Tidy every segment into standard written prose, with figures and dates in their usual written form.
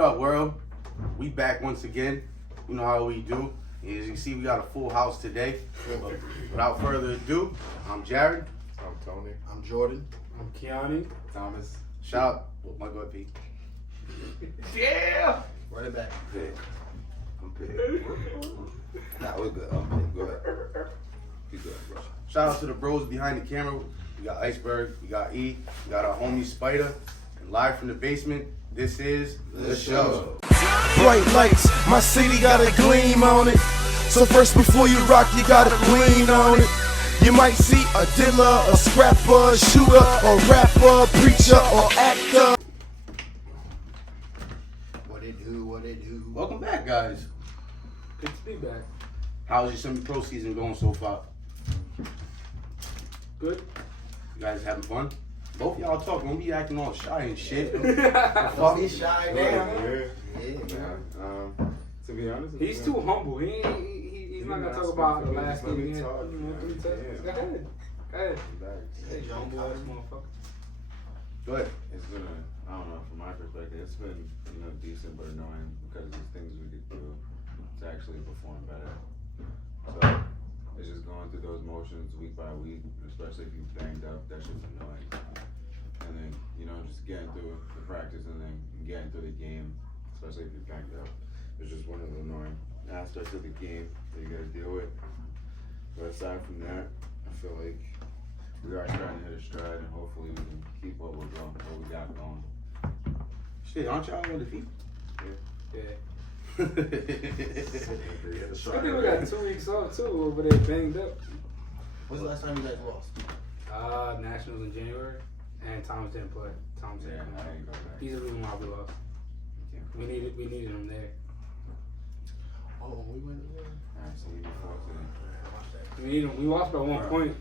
What up, world? We back once again. You know how we do. As you can see, we got a full house today. But without further ado, I'm Jared. I'm Tony. I'm Jordan. I'm Keanu. Thomas. Shout out. Oh, my God, Pete. Yeah! Run it back. Pig. I'm Pig. Nah, we're good. I'm Pig. Go ahead. You good, bro. Shout out to the bros behind the camera. We got Iceberg, we got E, we got our homie Spider. And live from the basement, this is The Show. Bright lights, my city got a gleam on it. So first before you rock, you gotta lean on it. You might see a dealer, a scrapper, a shooter, a rapper, preacher, or actor. What it do, what it do. Welcome back, guys. Good to be back. How's your semi-pro season going so far? Good. You guys having fun? Both y'all talk, don't be acting all shy and shit. Don't be shy now. Yeah. Yeah. To be honest, He's too humble. He's not gonna talk about the last game. He had, Talk, you know, 3 touchdowns. yeah. Go ahead. Go ahead. Hey, John humble ass motherfucker. Go ahead. It's been I don't know, from my perspective, it's been, decent but annoying because of the things we could do to actually perform better. So, it's just going through those motions week by week, especially if you're banged up, that shit's annoying. And then, just getting through the practice and then getting through the game, especially if you're banged up. It's just one of the annoying aspects of the game that you gotta deal with. But aside from that, I feel like we are starting to hit a stride and hopefully we can keep what we got going. Shit, aren't y'all undefeated? Yeah. Yeah, I think we got 2 weeks off too, but they banged up. When's the last time you guys lost? Nationals in January, and Thomas didn't play. Thomas Yeah, didn't I play. ain't go back. He's the reason why we lost. We needed him there. Oh, we went there. I see you before today. We needed him. We lost by 1 point.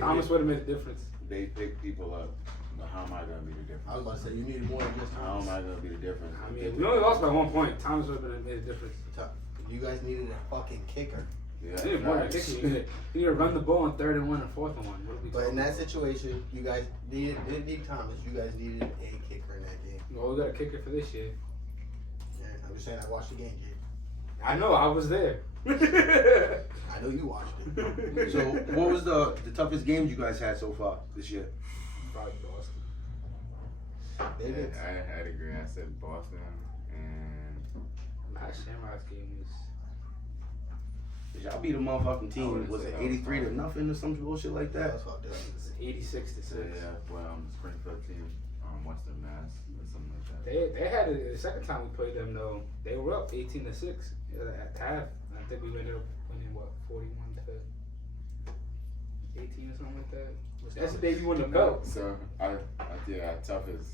Thomas would have made a difference. They pick people up, but how am I gonna be the difference? I was about to say, you needed more than just How am Thomas. I gonna be the difference? I mean, we only lost by 1 point. Thomas would have made a difference. You guys needed a fucking kicker. Yeah, You need more than facts. kicking. You need to run the ball on 3rd and 1 and 4th and 1. What are we But talking in that about? situation, you guys didn't need Thomas. You guys needed a kicker in that game. Well, we got a kicker for this year. Yeah, I'm just saying, I watched the game, Jay. I know, I was there. I know you watched it. So, what was the toughest games you guys had so far this year? Probably Boston. Maybe it's- I'd agree. I said Boston and Last Shamrock's game was. Did y'all beat a motherfucking I team? wouldn't Was say it that was 83 to nothing or some bullshit like that that? was fucked up. 86 to 6. the Springfield team, Western Mass or something like that. They had it the second time we played them though. They were up 18 to 6 at half. I think we ended up winning 41 to 18 or something like that. That's the day we won the belt. So our toughest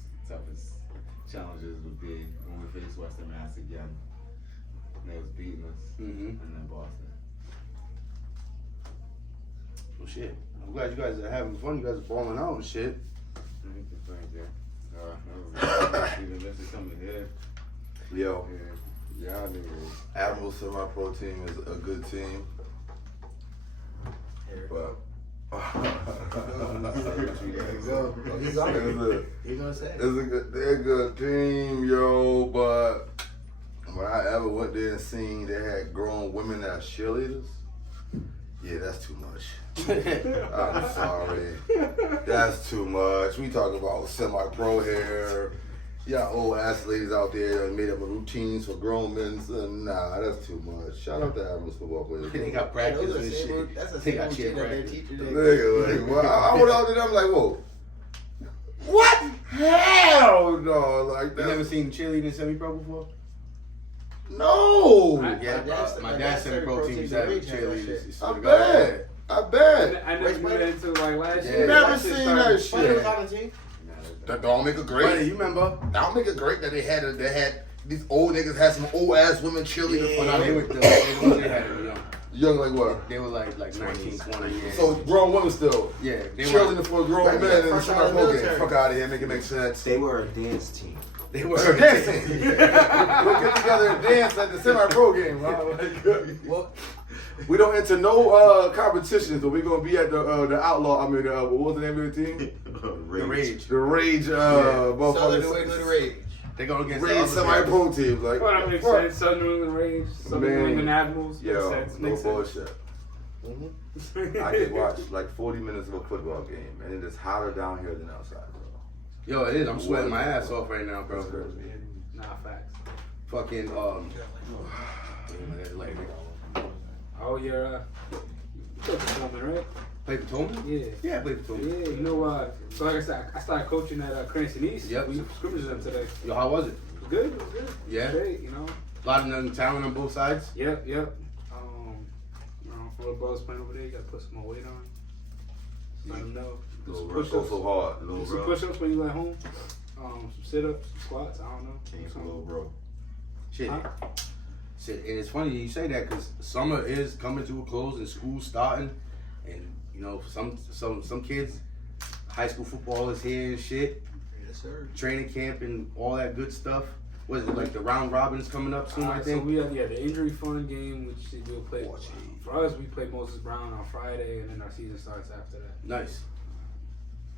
challenges would be when we face Western Mass again. And they was beating us, Mm-hmm. and then Boston. Well, shit. I'm glad you guys are having fun. You guys are balling out and shit. Even if it's coming here, Yo, yeah, y'all niggas. Admiral Semi-Pro team is a good team. But There you go. Oh, he's on it. He's gonna say it. they're a good team, yo. But when I ever went there and seen they had grown women as cheerleaders, yeah, that's too much. I'm sorry, that's too much. We talk about semi-pro here. Yeah, old ass ladies out there that made up routines for grown men. So, nah, that's too much. Shout out to Admirals football players. They got practice Those are and same shit. route- That's a They same got cheer routine that their practice. teacher did. Nigga, like, well, I went out there, I'm like, whoa. What? Hell no, like You that. never seen cheerleading semi-pro before? No. Yeah, My my dad's dad's semi-pro team used to have rage had that cheerleaders. shit. Swear I to God. bet. I bet. I never knew that until like last Yeah. year. Never That shit seen started- that shit. But it was on the team. That don't make it Buddy, great. you remember? That don't make it great that they had these old niggas had some old ass women cheerleaders. Well, no, they had it young. Young like what? They were like 19, 20 years. So grown women still. yeah, they Cheerleading were. for grown Right, men yeah, in the fresh out of the semi-pro game. military. Fuck out of here, make it make sense. They were a dance team. They were. Dancing. We'll get together and dance at the semi-pro game. Huh? Like, Well, we don't enter no competitions, but we're gonna be at the Outlaw. I mean, what was the name of the team? The Rage. The Rage. Southern New motherfuckers. England Rage. They go against the Raise other somebody teams. pro teams like. Well, that makes fuck. sense. Southern New England Rage, Southern Man. New England Admirals. Yo, makes sense. no Makes sense. bullshit. I could watch like 40 minutes of a football game, and it is hotter down here than outside, bro. Yo, it is. I'm sweating my ass off right now, bro. That's crazy. Nah, facts. Fucking Oh, you're you play for Tolman, right? play for Tolman? Yeah. Yeah, I played for Tolman. Yeah, you know, so like I said, I started coaching at Cranston East. Yep. We scrimmaged them today. It Yo, how was it? was good. It was good. Yeah? Great, you know. A lot of young talent on both sides. Yep. You know, little brothers playing over there, you gotta put some more weight on. Let them know. Do some Go push-ups. so hard, Do little some bro. push-ups when you at home. Some sit-ups, some squats. I don't know. King Something. little bro. Shit. Huh? Shit. And it's funny you say that because summer is coming to a close and school's starting. And, you know, some kids, high school football is here and shit. Yes, sir. Training camp and all that good stuff. What is it, like the round robin's coming up soon, I So think? we have the injury fund game, which we'll play. Oh, gee. For us, we play Moses Brown on Friday, and then our season starts after that. Nice.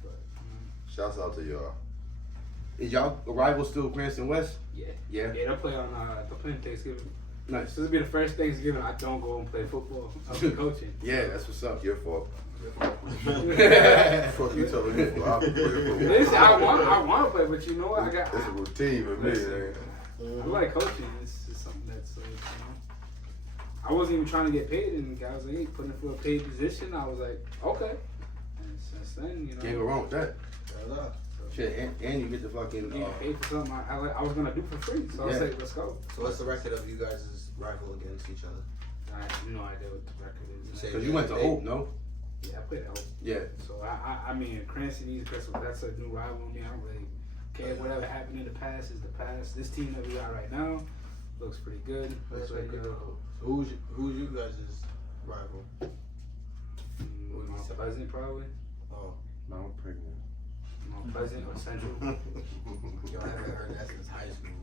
But, Shouts out to y'all. Is y'all rival still Cranston West? yeah, Yeah. they'll play on Thanksgiving. Nice. This will be the first Thanksgiving I don't go and play football. I'll be coaching. Yeah, that's what's up. Your fault. Yeah. Fuck you telling me for. I'll play football. Listen, I want to play, but you know what? I got. It's a routine for me. Listen. Man. I like coaching. It's just something that's you know. I wasn't even trying to get paid, and the guy was like, "Hey, put in for a paid position." I was like, "Okay." And since then, you know, Can't go wrong with that. Fair enough. Shit, and you get the fucking. getting paid for something I was gonna do for free. So I was Yeah. like, "Let's go." So what's the record of you guys' rival against each other? I have no idea what the record You is. say- Because you went to Hope, no? Yeah, I played at Hope. Yeah. So I mean, Cranston East, that's a new rival to me. I don't really care. Whatever happened in the past is the past. This team that we got right now looks pretty good. Looks like Who's you guys' rival? Mount Pleasant probably. Oh, Mount Pregnant. Mount Pleasant or Central. yo, I haven't heard that since high school,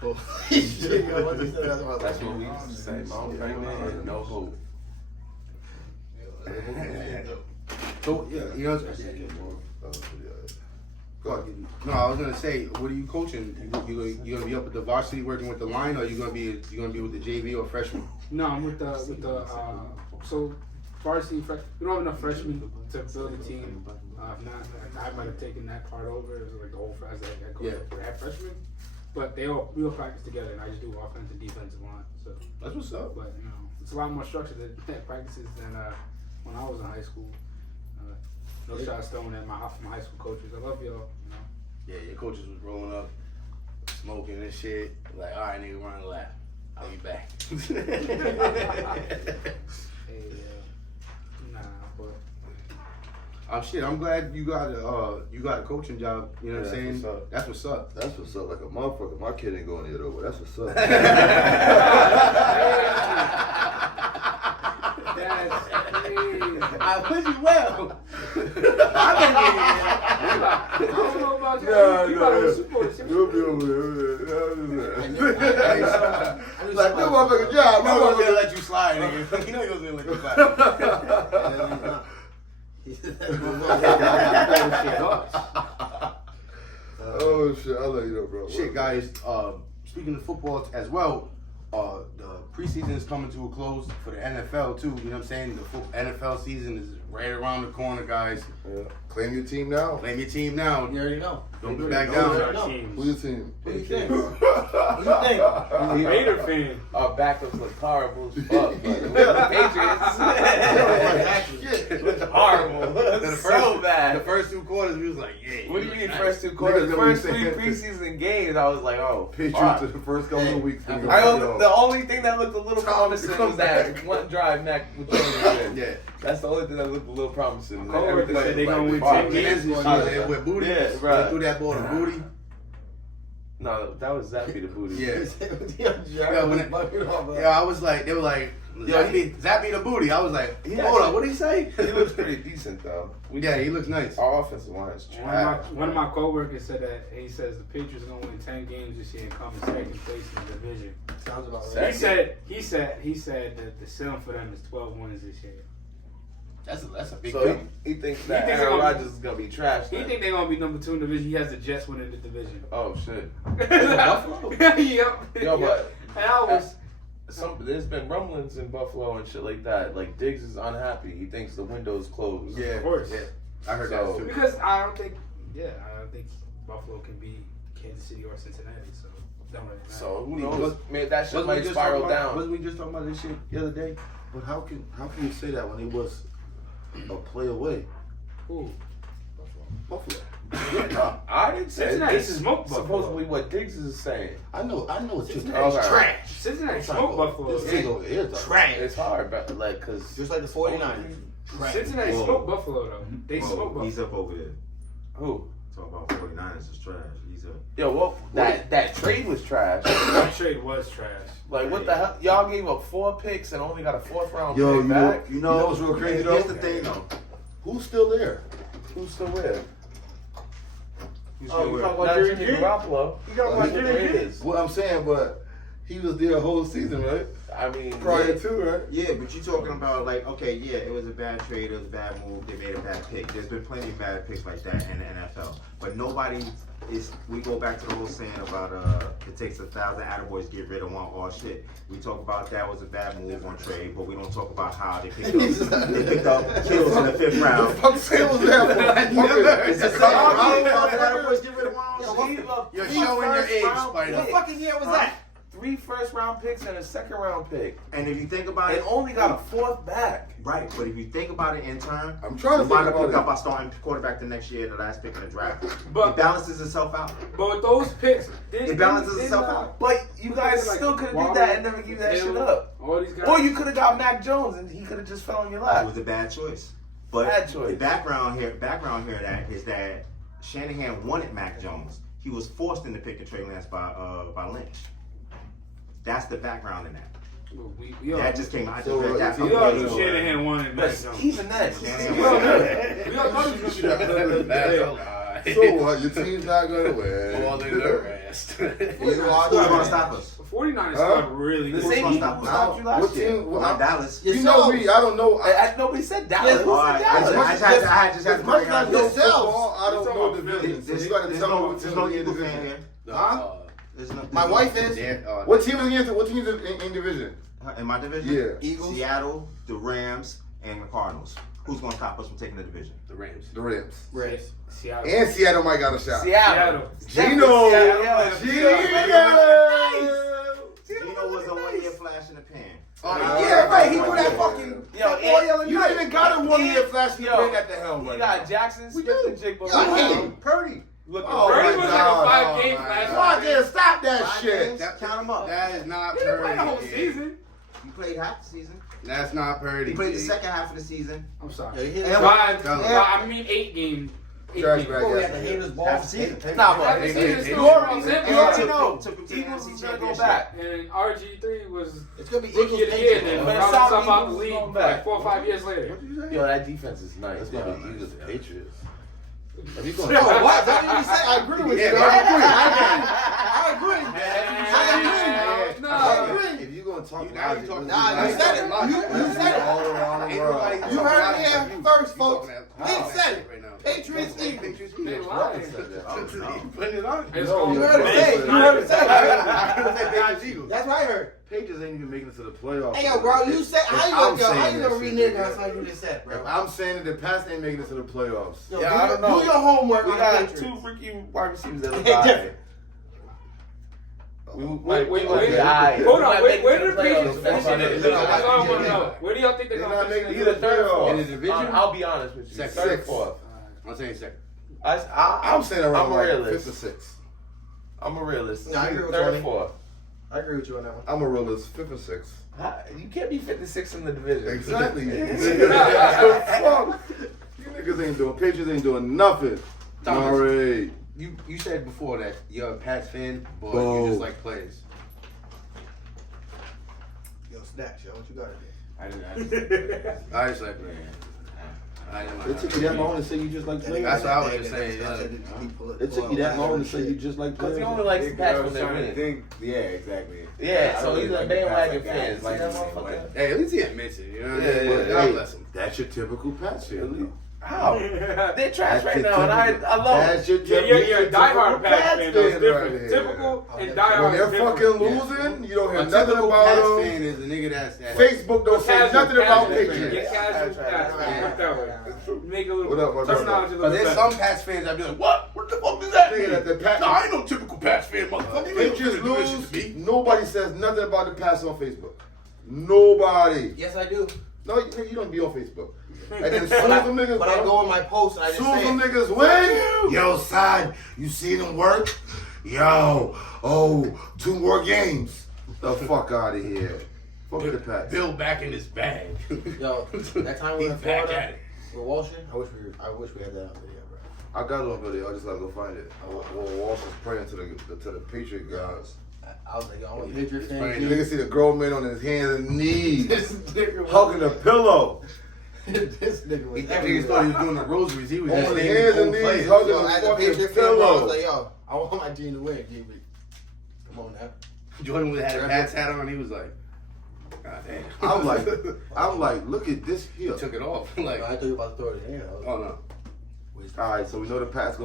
bro. Shit, yo, what you said, that's what I was That's like, what we used to say. Mount Pregnant and no hope. So, yeah, you know. Fucking, no, I was gonna say, what are you coaching? You gonna be up at the varsity working with the line, or you gonna be with the JV or freshman? No, I'm with the so varsity. We don't have enough freshmen to build a team. If not, I might have taken that part over. It was like the whole as I go for that freshmen. But we all practice together, and I just do offensive and defensive line. So, That's what's up. but you know, it's a lot more structured at practices than when I was in high school. No shots thrown at my high school coaches. I love y'all. You know. Yeah, your coaches was rolling up, smoking and shit. Like, all right, nigga, run the lap. I'll be back. Hey, nah, but Shit, I'm glad you got a coaching job. You know what I'm Yeah, saying? that's what's up. That's what's up. That's what's up, like a motherfucker. My kid ain't going there though, but that's what's up. that's crazy. I wish you well. I don't know about you. Nah, You nah, gotta yeah. support shit. You'll be over there. I knew Like, somebody- good motherfucking job. I was gonna let you slide, nigga. You know he was gonna let you slide. Yeah, he's not. Oh shit, I'll let you know, bro. Shit, guys. Speaking of football as well, the preseason is coming to a close for the NFL too. You know what I'm saying? The NFL season is right around the corner, guys. Yeah. Claim your team now. Claim your team now. You already know. Don't be back You down. already know. Who's your team? Who do you think? Who do you think? Raider fan. Our backups look horrible as fuck, but the Patriots look horrible. So bad. The first two quarters, we was like, yeah. What do you mean nice. first two quarters? Niggas The gonna be first three saying- preseason games, I was like, oh, Patriots fuck. the first couple of weeks. The only thing that looked a little promising was that one drive Mac with Jones. Yeah. That's the only thing that looked a little promising. My coworker Everything said they was gonna win fuck. 10 games this year. With booty. Yeah, They right. threw that ball to booty. No, that was Zappy the booty. Yeah. Yeah, when it- Yeah, I was like, they were like, Zap me the booty. I was like, hold on, what did he say? He looks pretty decent though. Yeah, he looks nice. Our offensive line is trash. One of my coworkers said that he says the Patriots are gonna win 10 games this year and come in second place in the division. Sounds about Second. right. He said that the ceiling for them is 12 wins this year. That's a big So thing. he thinks He that thinks Aaron they're gonna- Rodgers is gonna be trash. He then. think they're gonna be number 2 in the division. He has the Jets winning the division. Oh shit. Buffalo? Yep. Yo, Yep. but And I was. there's been rumblings in Buffalo and shit like that. Like Diggs is unhappy. He thinks the window's closed. Yeah, Of course. Yeah, I heard So- that too. Because I don't think Buffalo can beat Kansas City or Cincinnati, so it don't really matter. So who Was- knows? Man, that shit Wasn't we might just spiral talking about- down. Wasn't we just talking about this shit the other day? But how can you say that when it was a play away? Ooh. Buffalo. Yeah, no, I didn't say Cincinnati this is smoked Buffalo. supposedly what Diggs is saying. I know what you're Cincinnati's Okay. trash. Cincinnati smoked Buffalo. This team over here, though. Trash. It's hard, but like, cause Just like the 49ers. Trash. Cincinnati Whoa. smoked Buffalo though. They smoked Buffalo. He's up over there. who? Talking about 49ers is trash. He's up. Yo, well, that trade was trash. That trade was trash. Like, what the hell? Y'all gave up 4 picks and only got a 4th round Yo, pick back. you know what's real crazy though? Here's the thing though. Who's still there? Who's still with? Who's Oh, good you with- talking about Jerry Jimmy G? Garoppolo? You got He's with the Raiders. What I'm saying, but he was there a whole season, right? I mean, Prior to, right? Yeah, but you're talking about like, okay, yeah, it was a bad trade, it was a bad move, they made a bad pick. There's been plenty of bad picks like that in the NFL. But nobody is, we go back to the whole saying about it takes 1,000 attaboys to get rid of one all shit. We talk about that was a bad move on trade, but we don't talk about how they picked up kills in the 5th round. Fuck sale was there for It's the same. How 1,000 attaboys get rid of one all shit? You're showing your age, Spider. What fucking year was that? 3 first round picks and a 2nd round pick. And if you think about They it, only got a 4th back. right, but if you think about it in turn, I'm trying to you think might have about picked it. up our starting quarterback the next year, the last pick in the draft. But- It balances itself out. But with those picks, It balances itself out. But you guys Like, still could have Waddle, did that and never give that shit Taylor, up. All these guys. Or you could have got Mac Jones and he could have just fell in your It lap. was a bad choice. But Bad choice. the background here that is that Shanahan wanted Mac Jones. He was forced into picking Trey Lance by Lynch. That's the background in that. We all, That just came out. I just So, read that. we we all Yeah. knew Shanahan wanted Mac But Jones. he's the next. Shanahan We all wanted knew that. it. We all thought he was gonna be that. That's a lie. So what? Your team's not gonna win. More than the rest. Who's gonna stop us? 49ers Huh? started really The Who's good. same gonna people stop who us? stopped you What last year. team? Well, Dallas. You know me. I don't know. Nobody said Dallas. Who All said right, Dallas? I just had As to much bring as I out know this. football, I don't It's know all divisions. So There's you gotta tell me what there's team no in Eagle fan division. here. Huh? There's no, My wife is. What team is in? What teams in division? in my division. Yeah. Eagles. Seattle, the Rams, and the Cardinals. Who's gonna stop us from taking the division? The Rams. The Rams. Rams. Seattle. And Seattle might got a shot. Seattle. Gino. Gino was a 1 year flash in the pan. Yeah, right. He threw that fucking. Yo, that ball yelling. You and- even got a 1 year and- flash in the yo, pan at the helm We right got now. Jackson We Smith do. and Jake I hate Ball. him. Purdy. Looking Oh, Brady my was God. like a 5-game Oh, flash. my Why can't stop that Five shit? games? Count them up. That is not He didn't play the whole Purdy. season. You played half the season. That's not Purdy. You played the second half of the season. I'm sorry. Yeah, he hit And his Five, Go. I mean 8 games. 8 Trash games. bag. ball. We had to hit his ball Half for the season. season. Nah, but Half the season you still already- wrong. you already know. Took him to the Eagles NFC is gonna go Championship. back. And RG3 was It's gonna be rookie Eagles of the year. Patriots. Then But found South himself out the Eagles league going like back. 4 or 5 years later. Yo, that defense is nice. That's Yo. gonna be Eagles Patriots. Oh, what? That's what you said. I agree with you. Yeah, I agree. No. If you gonna talk Now you logic, talking- Nah, you said it. You said it. all around the world. Ain't nobody You heard it talking here about you. first, You folks. talking that- Nick oh, said that it. right now. Patriots, Eagles. Patriots, They Eagles. lying. You putting it on? It's No, going you You heard it say it. You heard it say it. Patriots, Eagles. That's what I heard. Patriots ain't even making it to the playoffs. Hey, yo, bro, you said, how you I'm gonna, how saying you that gonna shit, renege nigga. on something you just said, If bro? I'm saying that the Pats ain't making it to the playoffs. Yo, Yeah, I don't know. do your homework We on got the 2 Patriots. freaking wide receivers that look They alright. different. Wait, We might be alright. Hold We on, might wait, make it where to did the playoffs. Patriots finish in the division? That's all I want to know. Where do y'all think they're They're going not to finish? making Either it to the third or playoffs. fourth. In the division? I'll be honest with you. Second. Third or Six. fourth. I'm saying second. I'm saying around I'm a like realist. 5th or 6th. I'm a realist. No, I agree with Third or Tony. fourth. I agree with you on that one. I'm a realist. 5th or 6th. You can't be 56 in the division. Exactly. Fuck. You niggas ain't doing. Patriots ain't doing nothing. Thomas. All right. You said before that you're a Pats fan, but Boom. you just like players. Yo, Snacks, yo, what you got to do? I just like players. It took you that long to say you just like players. That's what I was just saying. It took you that long to say you just like Because players. he only likes the Pats when they trying to win. think. Yeah, exactly. Yeah, I so don't he's really a like the Pats bandwagon like fan. that. See Like that the same motherfucker? way. Hey, at least he admits it. You know what Yeah, I mean? yeah, God yeah. bless him. That's your typical Pats fan. How? They're trash That's right your now, and I typical- love it. That's your Yeah, typical you're a diehard Pats fan. That's right different. there. Typical and When diehard they're is different. fucking losing, you don't hear A nothing typical about Pats them. fan is the nigga that's that. Facebook don't say Casual, nothing about casual, Patriots. yeah, casual Pats fan. Put that way. Make a little What up, what up, terminology a But little there's better. some Pats fans that be like, what? What the fuck does that Nigga, mean? that the Pats- No, I ain't no typical Pats fan, motherfucker. You ain't Patriots gonna do this shit lose, to me. nobody says nothing about the Pats on Facebook. Nobody. Yes, I do. No, you don't be on Facebook. And then as soon as them niggas But I go on my post and I as just soon as say them it. niggas win, yo, son, you see them work? Yo, 2 more games. The fuck out of here. Fuck the Pats. Bill back in his bag. Yo, that time we He's were in back Florida at it. with Walshin, I wish we had that on video, bro. I got it on video. I just gotta go find it. Walsh was praying to the Patriot gods. I was like, yo, I'm a Patriot fan. praying. You nigga see the grown man on his hands and knees, This nigga was, hugging the pillow. this nigga was He niggas everywhere. thought he was doing the rosaries. He was On just his naming hands and old knees, players. hugging Yo, the as a fucking Patriot fan, bro, I was pillow. like, yo, I want my team to win, G. Come on now. Jordan had a Pats hat on. He was like, God damn. I'm like, look at this here. Took it off. like, I thought you were about to throw it in there. oh no. All right, so we know the Pats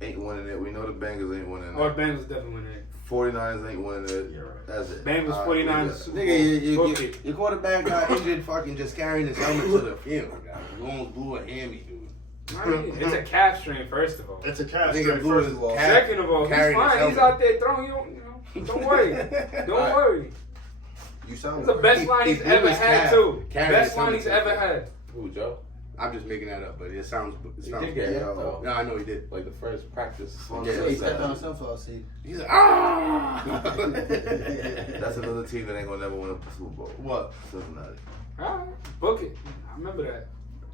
ain't winning it. We know the Bengals ain't winning Or it. Bengals definitely win it. 49ers ain't winning it. You're right. That's it. Bengals, All right, 49ers. Nigga, your quarterback got injured fucking just carrying his helmet to the field. He almost blew a hammy, dude. It's a calf strain, first of all. It's a cash Nigga strain, blew first his of all. calf. Second of all, he's Carrying his fine. He's helmet. out there throwing. Don't worry. Don't worry. You sound It's the best line he's he ever was had, calf. too. Carrying Best his line helmet he's to the ever field. had. Who, Joe? I'm just making that up, but it sounds He good. did get hit, though. No, I know he did. Like the first practice. Yeah, he stepped on a sunflower seed. He's like, ah! That's another team that ain't gonna never win a Super Bowl. What? Cincinnati. All right, book it. I remember that.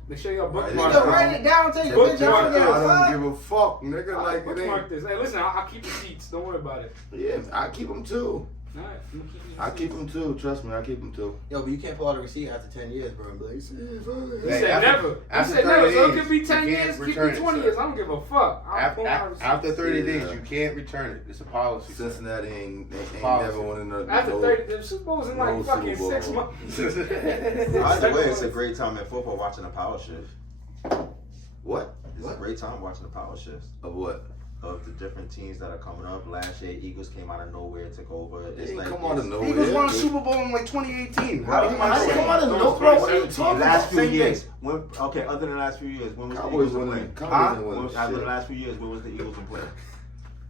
Make sure y'all Right. bookmark Yo, Nigga, write it down, take a Bookmark picture of it. it. I don't give a fuck, nigga. Like it Bookmark ain't. this. Hey, listen, I'll keep the seats. Don't worry about it. Yeah, I keep them too. All right, I'm gonna keep these I keep seats. them too. Trust me, I keep them too. Yo, but you can't pull out a receipt after 10 years, bro. And be like, see, He Hey, said after- never. He after said never. 30 So it days, could be you 10 can't years, keep return it it, 20 sir. years. I don't give a fuck. I'll pull out a After, receipt. after 30 Yeah. days, you can't return it. It's a policy. sir. Cincinnati ain't Policy. never winning no. After no- 30, the Super Bowl's in like no fucking Super 6 Bowl. months. Either way, it's a great time in football watching a power shift. What? It's a great time watching the power shifts Of what? of the different teams that are coming up. Last year, Eagles came out of nowhere, took over. They It's ain't like come out of it's- Eagles won a nowhere. Super Bowl in like 2018. How do you Bro, mind I saying come out that? of nowhere, bro. What are you The talking last about? few Same years. thing. When, okay, other than the last few years, when was the Cowboys Eagles in play? winning. Huh? Cowboys ain't winning After the shit. last few years, when was the Eagles in play?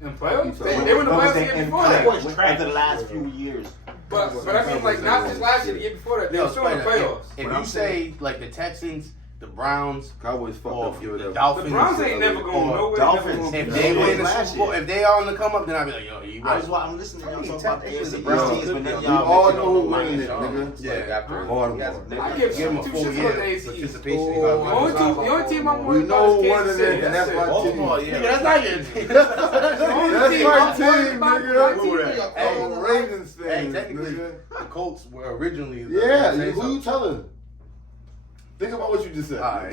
In playoffs? So They what- were in the When was playoffs the they year in before play? that. After the last few years. But I mean, like, not just last year, the year before that. They Yo, were still in the Spider, playoffs. if What you I'm say like the Texans, the Browns, Cowboys fucked or up. Give it the up. Dolphins, The Browns ain't never going or nowhere. Dolphins. Never If gonna they be win the Last Super Bowl, year. if they on the come up, then I'll be like, yo, you right. That's why I'm listening to y'all I mean, talk about the technically, AFC the Browns East, but could then be- We y'all all mention know who them. winning it, Sean. nigga. Yeah, Yeah. after Baltimore. I give Give him a two full shits year about the AFC. participation. The only team I'm We worried know about is one Kansas of them, City. and that's it. my Baltimore, team. yeah. Nigga, that's not your team. The only That's team my I'm worried team, about nigga. is Who my team. that? Hey, I'm a Ravens Hey, fan, technically, nigga. the Colts were originally. The Yeah, same who you telling? Think about what you just said. Alright.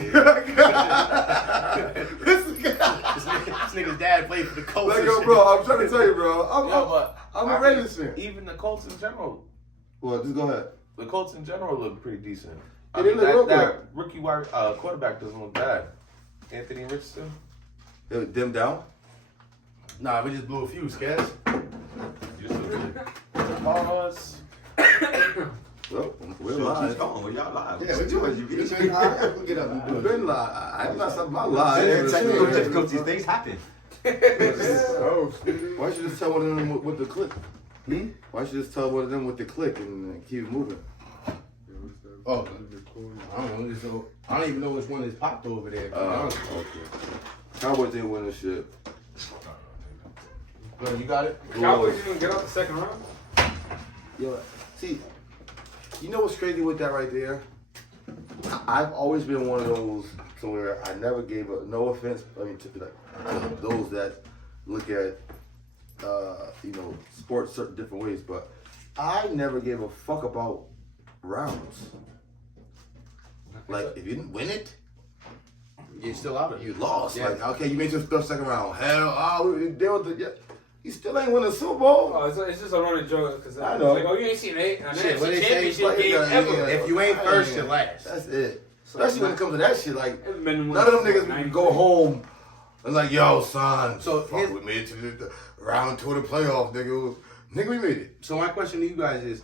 This nigga's dad played for the Colts. Like, and yo, shit. bro, I'm trying to tell you, bro. Yeah, but I'm a I Ravens mean, fan. Even the Colts in general, Well, just go ahead. the Colts in general look pretty decent. Yeah, they look real that rookie quarterback doesn't look bad. Anthony Richardson. Them down? Nah, we just blew a fuse, guys. Pause. Well, we're Sure, live. keep going. Well, y'all live. Yeah, what you want? You get up and do We've it. been live. I'm not something about live. Technical difficulties, things happen. Oh, Why don't you just tell one of them with the click? Hmm? Why don't you just tell one of them with the click and keep it moving? Oh, I don't know. I don't even know which one is popped over there. Okay. Cowboys didn't win this shit. Bro, you got it? Cowboys didn't get out the second round. Yo, see, you know what's crazy with that right there? I've always been one of those to where I never gave up. No offense, I mean, to those that look at, sports certain different ways, but I never gave a fuck about rounds. Like, if you didn't win it, You're still out of it. You lost. Yeah. Like, okay, you made your stuff second round. You still ain't win a Super Bowl. Oh, it's just a running joke because I it's know. like, oh, you ain't seen an Shit, what NFC they say, championship like, game yeah, ever. yeah. If you ain't first, you're last. That's it. So, Especially when it comes to that shit. Like, it's been none of them niggas 90 go home and like, yo, son. So fuck, here's- we made it to the round 2 of the playoffs, nigga. Nigga, we made it. So my question to you guys is,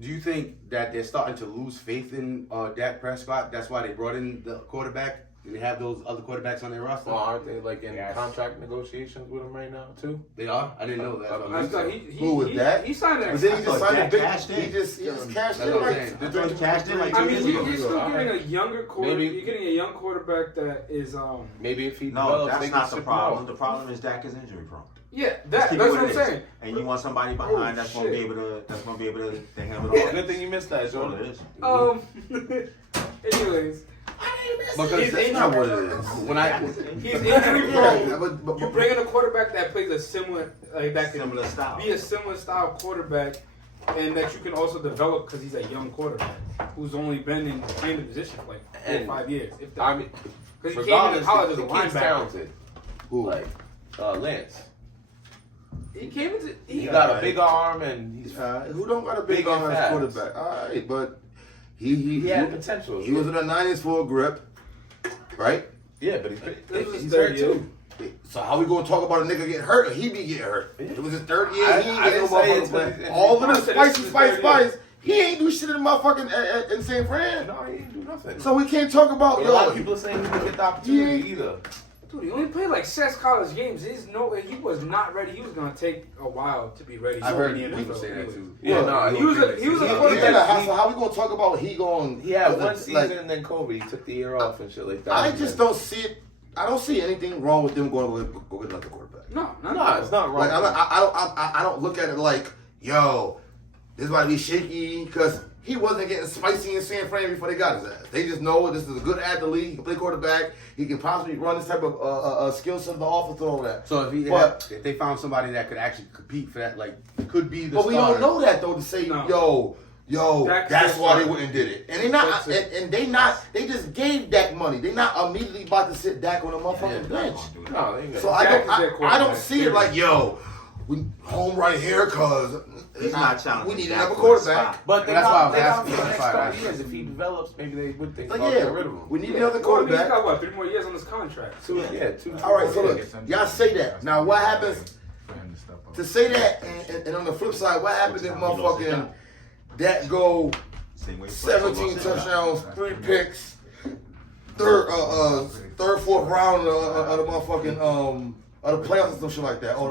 do you think that they're starting to lose faith in Dak Prescott? That's why they brought in the quarterback and they have those other quarterbacks on their roster? Well, aren't they like in contract negotiations with him right now too? They are? I didn't know that. I thought Who was that? He signed that. But then he just signed a Dak big. cashed in. He just cashed That's in. what I'm Like, saying. I thought he cashed in like I 2 mean, years you're ago. still getting Alright. a younger quarterback. Maybe- You're getting a young quarterback that is Maybe if he No, develops, that's they not can the ship him problem. out. The problem is Dak is injury prone. yeah. Let's That's keep what it I'm is. saying. And you want somebody behind that's gonna be shit. able to handle Yeah, it good thing you missed that, all. Jordan. That's all it is. Anyways, Because he's That's not what it injury. is. when I He's injury Yeah, prone. but You bring in a quarterback that plays a similar, like that can Similar style. be a similar style quarterback, and that you can also develop because he's a young quarterback who's only been in playing the position for like 4 or And 5 years. If that, I mean, because he came into regardless, college as a the kid's linebacker. talented. who? Like Lance, He came into he he got right. a big arm and he's Who don't got a big Big and arm as fast. quarterback? All right, but he he had potential. he was in the 90s for a grip, right? Yeah, but This was he's third hurt year. too. So how we gonna talk about a nigga getting hurt or he be getting hurt? It was his 3rd year. He ain't I getting no didn't say it's motherfucking his- all of I this said spicy, it's his spice, 3rd year. spice. He ain't do shit in motherfucking in San Fran. No, he didn't do nothing. So we can't talk about But a lot of yo. people are saying he didn't get the opportunity either. Dude, he only played like 6 college games. He was not ready. He was gonna take a while to be ready. I've So heard in the people NFL say that anyways. too. Yeah, no, He was a Yeah, quarterback. so how we gonna talk about he going? He had one like, season and then COVID. He took the year off and shit like that. I just don't see it. I don't see anything wrong with them going to go get another quarterback. No, No, it's not wrong. Like I don't look at it like, yo, this might be shaky because he wasn't getting spicy in San Fran before they got his ass. They just know this is a good athlete. He can play quarterback. He can possibly run this type of skill set of the offense and all that. So if they found somebody that could actually compete for that, like could be the But we starter. don't know that though to say, No. yo, Dak that's is why they starter. went and did it. And they not, That's it. and they not, they just gave Dak money. They not immediately about to sit Dak on a motherfucking bench. No, they ain't So gonna- I Dak is their don't quarterback. see it like, yo, we home right here because He's not challenging we need Dak another for a quarterback. spot. But That's why I was they got asking for you. the That's next why I couple asked you. years. If he develops, maybe they would think Like, about yeah, getting rid of him. we need Yeah. another Well, I mean, he's quarterback. got what, 3 more years on his contract. Two. All right, so look, y'all say that. Now what happens to say that, and on the flip side, what happens if motherfucking Dak go Same way 17 touchdowns, 3 picks, third, 4th round of the motherfucking of the playoffs or some shit like that, or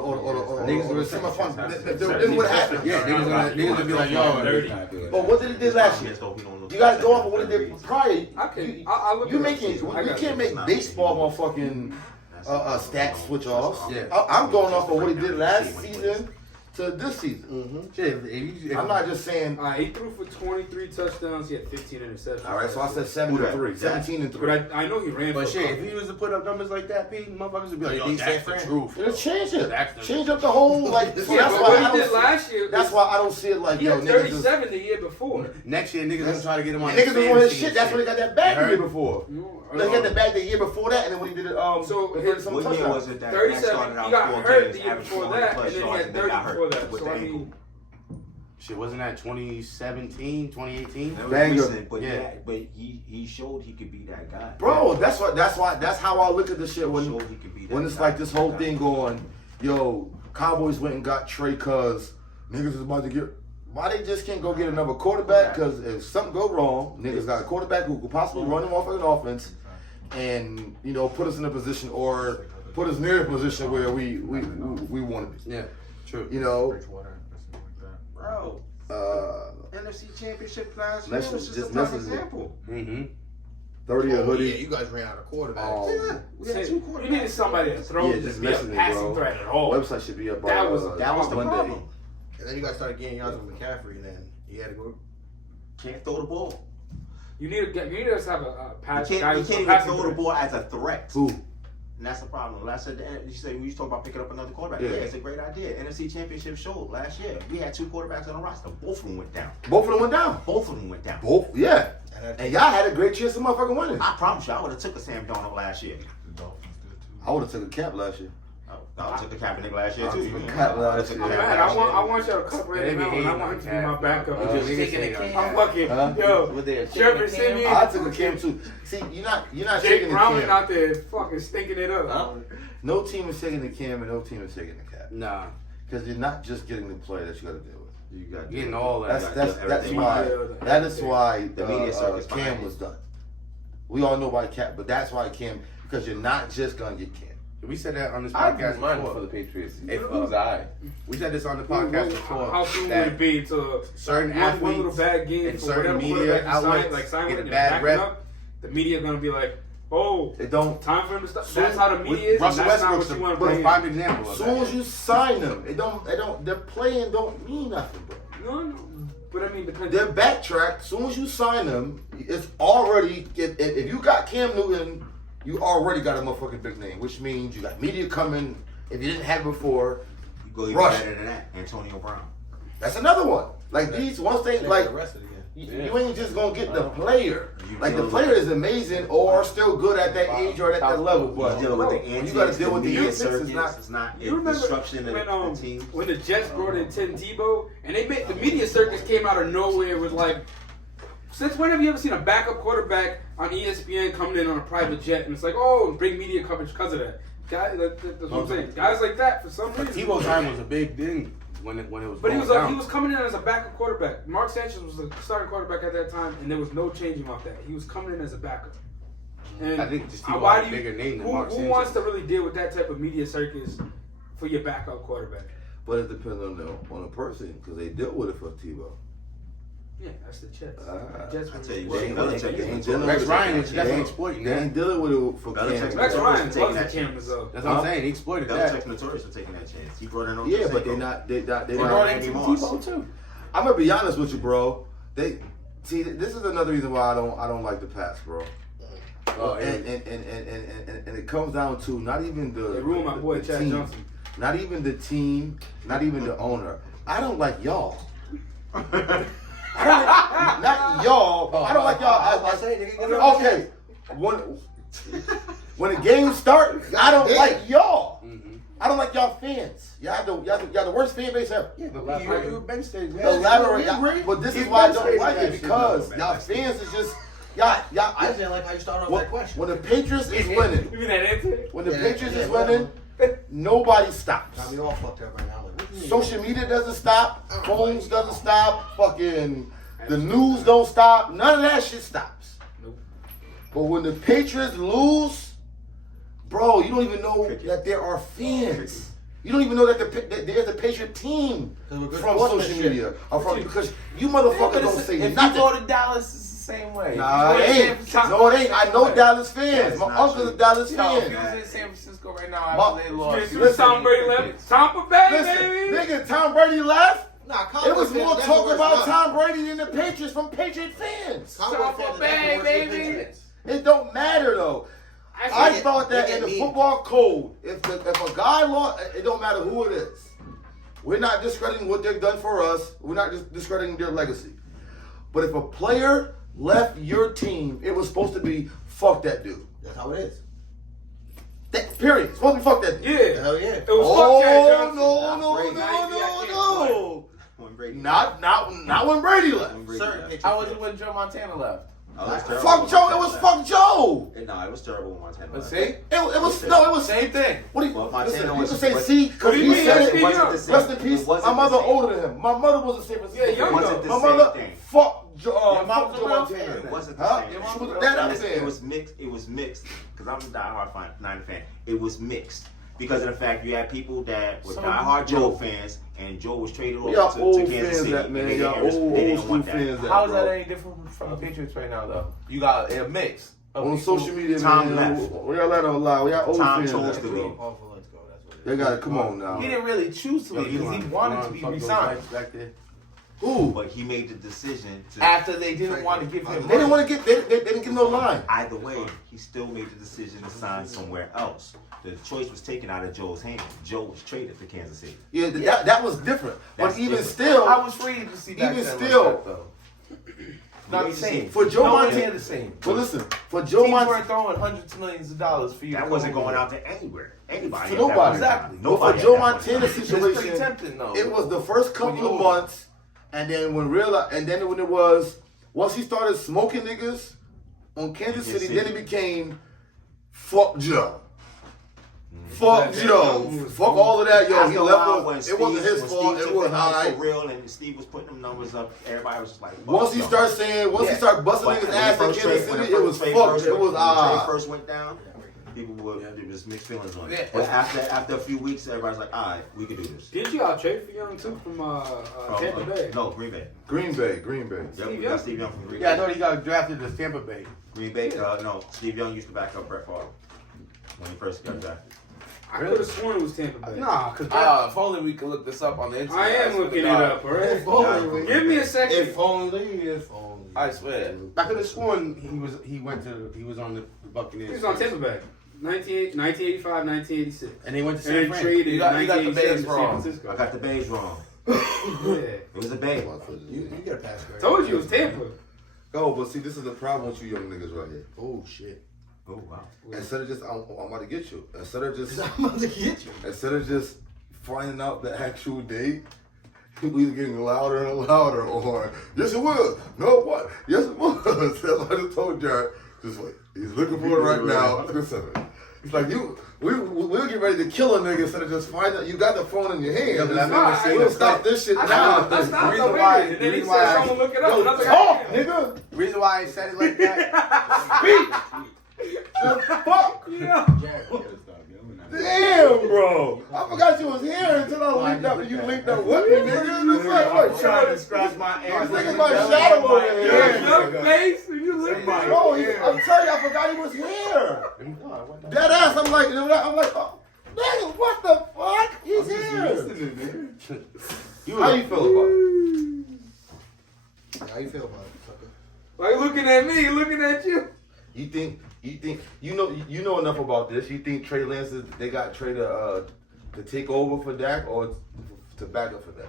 Niggas the were semifinals. This would happen. Yeah, niggas gonna be like, yo, But what did he do last year? You got to go off of what he did prior. Okay, I'll look You it up. making? I You got can't it. make baseball motherfucking stats switch offs. Yeah. I'm going off of what he did last season to this season. shit. I'm not just saying. He threw for 23 touchdowns. He had 15 interceptions. All right, so I said 7-3, 17-3. But I know he ran. But for shit, if he was to put up numbers like that, Pete, motherfuckers would be like, yo, that's the truth. Let's change it. That's the- Change up the whole like. So Yeah, that's but why what I he don't did see- last year. That's why I don't see it like he yo had niggas. Just, 37 the year before. Next year, niggas gonna try to get him on. niggas was the on his fantasy shit. and That's when he got that bag the year before. You He got the bag the year before that, and then when he did it, So the his- 30-some What year touchdowns. was it that 37. started He out got 4 hurt games, the year averaged before 400 that, plus and then he yards, had they 30 got before hurt that. with So the I ankle. mean, Shit, wasn't that 2017, 2018? That was Banger. recent, but Yeah. but he showed he could be that guy. Bro, that's how I look at this shit He when showed he could be that when it's guy. like this whole thing going, yo, Cowboys went and got Trey cause niggas is about to get. Why they just can't go get another quarterback? Cause if something go wrong, niggas got a quarterback who could possibly run them off of an offense, and put us in a position or put us near a position where we want to be. Yeah, true. Bro, NFC Championship last year Message- was just just a prime message me. example. Mm-hmm. 30 a hoodie. Yeah, you guys ran out of quarterbacks. Um, We had 2 quarterbacks. you needed somebody to throw, Yeah, just just be a message me, passing bro. threat at all. Website should be up. That was the Monday. problem. And then you guys started getting yards with McCaffrey, and then you had to go. Can't throw the ball. You need to have a pass. You guy can't who's a even passing throw the threat. ball as a threat. Who? And that's the problem. Last said, you said we used to talk about picking up another quarterback. Yeah. Yeah, it's a great idea. NFC Championship showed last year. We had 2 quarterbacks on the roster. Both of them went down. Both of them went down. Both of them went down. Both, yeah. And And y'all had a great chance of motherfucking winning. I promise you, I would have took a Sam Darnold last year. I would have took a cap last year. I would have took a Kaepernick last year too. Cap last took year. a Man, Kaepernick I last want year. y'all to cut Brandon They be Allen. I hating want him on to be my Cap. backup. Oh, Just niggas taking hate the on Cam. Cap. I'm fucking Huh? yo. With their Trevor taking the Cam. Siemian. I took a Cam too. See, you're not Jake taking the Browning Cam. out there fucking stinking it up. Huh? No team is taking the Cam and no team is taking the cap. Nah, Because you're not just getting the player that you got to deal with. You got getting all that. That's everything. why that is why The media circus Cam behind was done. We all know why Cam, but that's why Cam, because you're not just gonna get Cam. We said that on this I podcast got mine before. for the Patriots. If, It was alright. We said this on the podcast before. How soon would that it be to certain one little athletes bad game and for certain whatever media quarterback you sign, outlets like sign get with a and bad back it rep. up, the media gonna be like, oh, It don't. time for him to stop. Soon- That's how the media is. Russell And that's not Westbrook's what the you want to bring. prime example As of soon that. as you sign them, it don't. Their playing don't mean nothing, bro. No, but I mean, depends. They're backtracked. As soon as you sign them, it's already. If you got Cam Newton, you already got a motherfucking big name, which means you got media coming. If you didn't have it before, You go even Rush. better than that. Antonio Brown. that's another one. Like these, once they like. arrested again. You ain't just gonna get the player. You Like the deal player is amazing or still good at that age or at that level, You but deal with the you antics, gotta deal with the media antics. circus. It's not. It's not You remember disruption of when the team. when the Jets brought in Tim Tebow and they made the media circus came out of nowhere with like, since when have you ever seen a backup quarterback on ESPN coming in on a private jet and it's like, oh, big media coverage because of that. Guys, that's what I'm saying. Guys like that for some But reason. Tebow's time was a big thing when it was. But he going was down. he was coming in as a backup quarterback. Mark Sanchez was the starting quarterback at that time, and there was no changing off that. He was coming in as a backup. And I think just Tebow why had do a you- bigger name than who, Mark who Sanchez. wants to really deal with that type of media circus for your backup quarterback? But it depends on the person because they dealt with it for Tebow. Yeah, that's the Jets. Ah. Jets I were- tell you were- what, They Belichick ain't is dealing Rex with Ryan it. is definitely They exploiting ain't that. dealing with it for Belichick- Cam. Rex Belichick Ryan taking loves the that cameras though. That's what I'm saying. He exploited Belichick's that. notorious for taking that chance. He brought in Ocho Yeah, but Cinco. they're not. They're not. They They're brought not. in Randy Moss. Tebow too. I'm gonna be honest with you, bro. They see. This is another reason why I don't like the pass, bro. Oh, and it comes down to not even the They ruined my boy the Chad team, Johnson. not even the team, not even the owner. I don't like y'all. Not y'all. I don't like y'all. Okay, when the game start, I don't like y'all. I don't like y'all fans. Y'all the worst fan base ever. Yeah, but you bench stage, man. Elaborate, but this is why I don't like it because y'all fans is just y'all. I just didn't like how you started off that question. When the Patriots is winning, You mean that answer? when the Yeah, Patriots yeah, is winning, nobody stops. Got me all fucked up right now. Like, what do you mean? Social media doesn't stop. Phones doesn't stop. Fucking the news don't stop. None of that shit stops. Nope. But when the Patriots lose, bro, you don't even know that there are fans. You don't even know that there's a Patriot team from social media or from because you motherfuckers don't say If nothing. you go to Dallas, it's the same way. Nah, it ain't. No, it ain't. I know Dallas fans. My uncle's a Dallas Yo, if you fan. was in San Francisco right now Ma- after they lost. As soon as Tom Brady left, Tampa Bay, Listen, baby. nigga, Tom Brady left. Nah, It was more talk about Tom. Tom Brady than the Patriots from Patriot fans. Tampa Bay, baby. It don't matter though. I thought that in the football code, if a guy lost, it don't matter who it is. We're not discrediting what they've done for us. We're not just discrediting their legacy. But if a player left your team, it was supposed to be fuck that dude. That's how it is. That period. It's supposed to be fuck that dude. Yeah. Hell yeah. It was fuck Chad Johnson. No. When Brady Not when Brady left. when Brady Certain left. Patriots. How was it when Joe Montana left? Oh, that's terrible. Fuck Joe. It was fuck Joe. No, it was terrible when Montana But left. see, It was. same thing. What do you? Well, Montana Listen, was- people say was- see because What do you he mean? said It it. wasn't the same. Rest in peace. It wasn't My the mother same. older than him. My mother was a San Francisco. Yeah, young fan. wasn't the My same mother thing. fuck Your mom fuck was Joe a real Montana. fan. It wasn't the Huh? same. Your She mom was was that I'm It saying. was mixed. It was mixed because I'm a diehard Niner fan. It was mixed because of the fact you had people that were So, diehard Joe fans, and Joe was traded over Y'all to old Kansas fans City. that and man. they Y'all didn't- old they didn't school want that. fans that. How is that bro. any different from the Patriots right now, though? You got a mix. of On people- social media, Tom man? left. We got let on lie. We got old Tom fans chose that, to bro. leave. Paul Let's go. That's what it is. They gotta come on now. He didn't really choose to leave because he wanted to be resigned Who? But he made the decision to. after they didn't want to give him They didn't money. want to get. They didn't give no line. Either way, he still made the decision to sign somewhere else. The choice was taken out of Joe's hand. Joe was traded to Kansas City. Yeah, that was different. That's but even different. still, I was free to see that. Even then still- like that, though. not the same. For Joe Nowhere Montana, near the same. but listen, for Joe Teams Montana, weren't throwing hundreds of millions of dollars for you. That to wasn't come going over. out to anywhere. Anybody. For at that nobody. point in Exactly. time. but Nobody. for Joe at that point in Montana's time. It's pretty situation, tempting though. it was the first When couple you of over. months, and then when it was once he started smoking niggas on Kansas City, then it became fuck Joe. Fuck Joe. Fuck all of that, yo. After He a left while, us. It wasn't his fault. It was I. for real, and Steve was putting them numbers up. Everybody was just like, fuck Once he Joe. started saying, once he started busting But niggas' when ass the in first Kansas trade- when City, the it was trade fucked. first It was went- when the trade ah. first went down, people were there was mixed feelings on it. Yeah. But after a few weeks, everybody's like, all right, we can do this. Did y'all trade for Young too from Tampa Bay? No, Green Bay. Green Bay. Yep, we Young? got Steve Young from Green Yeah, I Bay. thought he got drafted to Tampa Bay. Green Bay. No, Steve Young used to back up Brett Favre when he first got drafted. I could have sworn it was Tampa Bay. Nah, cause If only we could look this up on the internet. I am looking it up, alright? If only. Give me a second. If only. I swear. I could have sworn he was on the Buccaneers. He was on Tampa Bay. 1985, 1986. And they went to And San then Fran. traded You in got the 1987 Bays to wrong. San Francisco. I got the Bays wrong. Yeah. It was a Bay. You get a pass, Greg. Told you it was Tampa. Oh, but see, this is the problem with you young niggas right here. Oh, shit. Oh wow. Instead of just, I'm about to get you. Instead of just I'm about to get you. Instead of just finding out the actual date, we was getting louder and louder. Or yes, it was. No, what? Yes, it was. That's what I just told Jared. Just wait. He's looking for it right now. Listen. It's like we'll get ready to kill a nigga instead of just find out you got the phone in your hand. Yeah, but I remember saying We'll the stop this shit I now. stopped. I stopped. reason Wait a why- minute. And then he reason why said, I- someone look it up. And I was like, Talk, damn. nigga. Reason why I said it like that. Just fuck. Jared, Damn, bro. I forgot you was here until I linked up. You linked up with me, nigga. It's like, what? Trying to scratch my ass. This nigga's my shadow over here. Your face and you look like Bro, I'm telling you, I forgot he was here. Dead ass. I'm like, oh, nigga, what the fuck? He's here. How you feel about it? How you feel about it, sucker? Like looking at me, looking at you. You think you know enough about this? You think Trey Lance they got Trey to take over for Dak or to back up for Dak?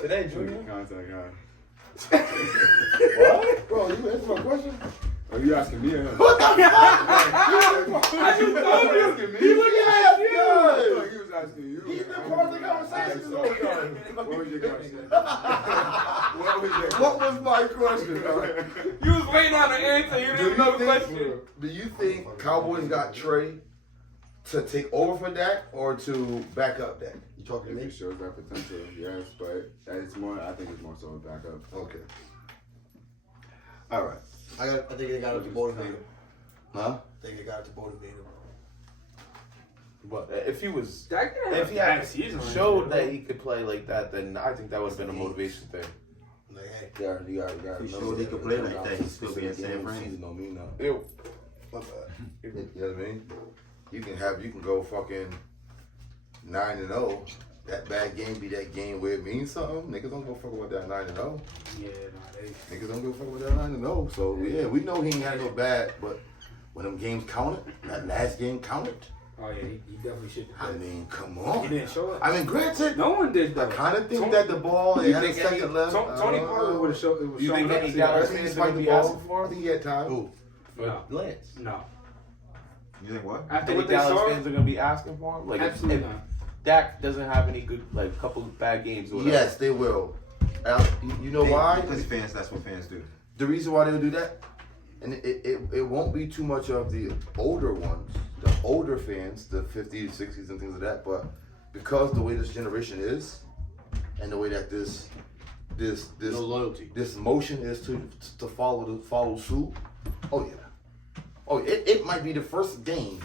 Today, Junior. Contact guy. What? Bro, you answer my question? Are you asking me or him? What the fuck? I just told you. He looking at you. He was asking you. He's been part of the conversation this whole time. What was your question? What was your What was my question? You was waiting on the answer. You didn't know the question. Do you think Cowboys got Trey to take over for Dak or to back up Dak? You talking to If me? it shows that potential, yes, but it's more. I think it's more so a backup. Okay. All right. I think they got it to motivate him. Huh? I think they got it to motivate him. But if he was, That guy if he had bad season. showed that he could play like that, then I think that would have been a motivation thing. Like, hey, You got He showed he could play like that. He'd still be in San Fran. Season don't mean nothing. Ew. My bad. You know what I mean? You can go fucking 9-0. That bad game be that game where it means something. Niggas don't go fuck with that 9-0. Yeah, nah, they. Niggas don't go fuck with that 9-0. So yeah, we know he ain't had no bad, but when them games counted, that last game counted. Oh yeah, he definitely should. I mean, come He on. didn't show up. I mean, granted, No one did I though. kind of think Tony- that the ball You had a think any- second left. Tony Pollard would have showed. It was You showing think up any to Dallas that. I think he's fans are fighting gonna the be ball. asking for I him? think he had time. Who? No, Lance. no. You think what? After Any what they Dallas saw, fans are gonna be asking for him? Like absolutely if not. Dak doesn't have any good, like couple of bad games or whatever. Yes, they will. You know why? Because fans, that's what fans do. The reason why they'll do that, and it won't be too much of the older ones, the older fans, the 50s, 60s, and things like that, but because the way this generation is, and the way that this No loyalty. this motion is to follow suit. Oh yeah. It might be the first game.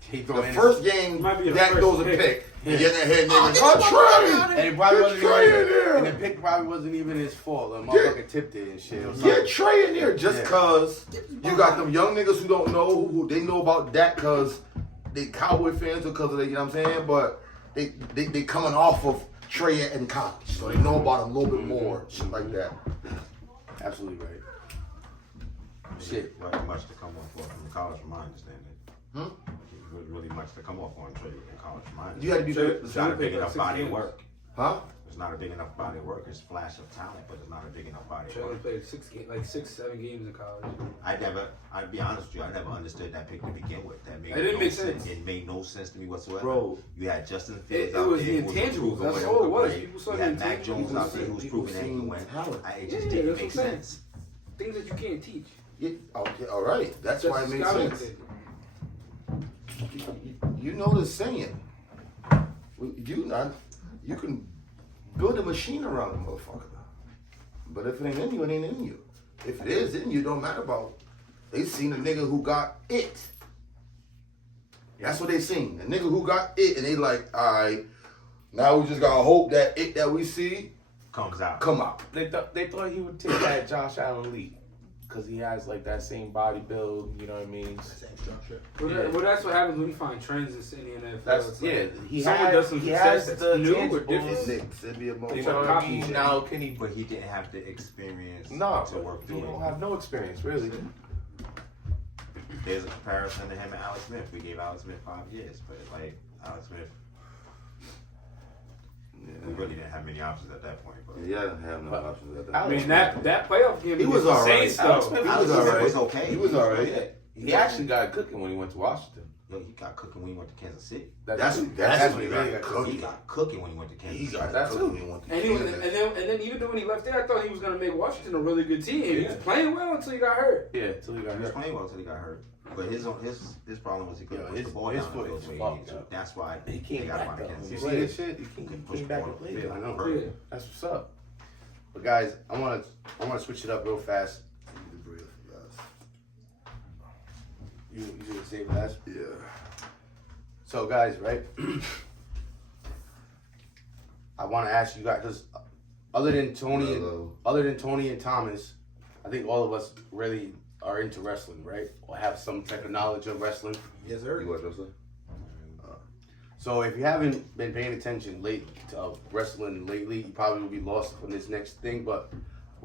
He The throwing first game Might be the that first goes a pick. pick. You get in that head, nigga. Oh, and it probably Get wasn't Trey even, in there. and the pick probably wasn't even his fault. The motherfucker tipped it and shit. Or something. Get Trey in there just Yeah. cause you got them young niggas who don't know who they know about that cause they Cowboy fans or cause of they, you know what I'm saying? But they coming off of Trey in college, so they know about him a little bit more, shit like that. Absolutely right. Shit. Wasn't much to come off of in college, from my understanding. Hmm? Wasn't really much to come off on Trey in college, from my You had to be understanding. good. Trying to pick it up body of games. work. Huh? It's not a big enough body of work. It's flash of talent, but it's not a big enough body of Trey only work. played 7 games in college. I'd be honest with you, I never understood that pick to begin with. That made It didn't no make sense. It made no sense to me whatsoever. Bro. You had Justin It Fields it out was there the who was intangibles. proving That's what all it he was. could People saw play. the You had Mac intangibles. Jones out there who was People proving that he seen could win. talent. It just Yeah, didn't that's make what I'm saying. sense. Things that you can't teach. Yeah, okay, all right. That's why it Just makes scouting sense. did. You know the saying. You can build a machine around a motherfucker. But if it ain't in you, it ain't in you. If it is in you, don't matter about. They seen a nigga who got it. That's what they seen. A nigga who got it, and they like, all right, now we just gotta hope that it that we see Comes out. come out. They thought he would take that Josh Allen lead because he has like that same body build. You know what I mean? Same structure. Well, that's what happens when you find trends in the NFL. That's It's like yeah. He someone does some has success the that's new or tangibles. different. Knicks, it'd be a You motherfucker. know what I mean? Copy. Now can he? But he didn't have the experience No, to work he through don't it. have no experience really. There's a comparison to him and Alex Smith. We gave Alex Smith 5 years, but like Alex Smith, we really didn't have many options at that point. But Yeah, I didn't have no options at that. I mean that playoff game. He was against the alright. Saints, Alex though. Smith He Alex was Smith alright. was okay. He was alright. Yeah. He actually got cooking when he went to Washington. Yo, he got cooking when he went to Kansas City. That's true. when he really got He cooking. got cooking when he went to Kansas He City. got That's cooking true. when he went to And he was, Canada. and then even though when he left there, I thought he was gonna make Washington a really good team. He was Yeah. playing well until he got hurt. Yeah, till he got He was hurt. playing well until he got hurt. But his problem was he couldn't Yo, push the his- ball his down the foot field is the way he fucked needed to. up. That's why He they came got him back out of though. Kansas You City. see this shit? He Couldn't came push the back ball and down the played. field. I know. Hurt. Yeah. That's what's up. But guys, I wanna switch it up real fast. You should save last. Yeah. So guys, right? I want to ask you guys because other than Tony and Thomas, I think all of us really are into wrestling, right? Or have some type of knowledge of wrestling. Yes, sir. You watch wrestling? So if you haven't been paying attention to wrestling lately, you probably will be lost on this next thing. But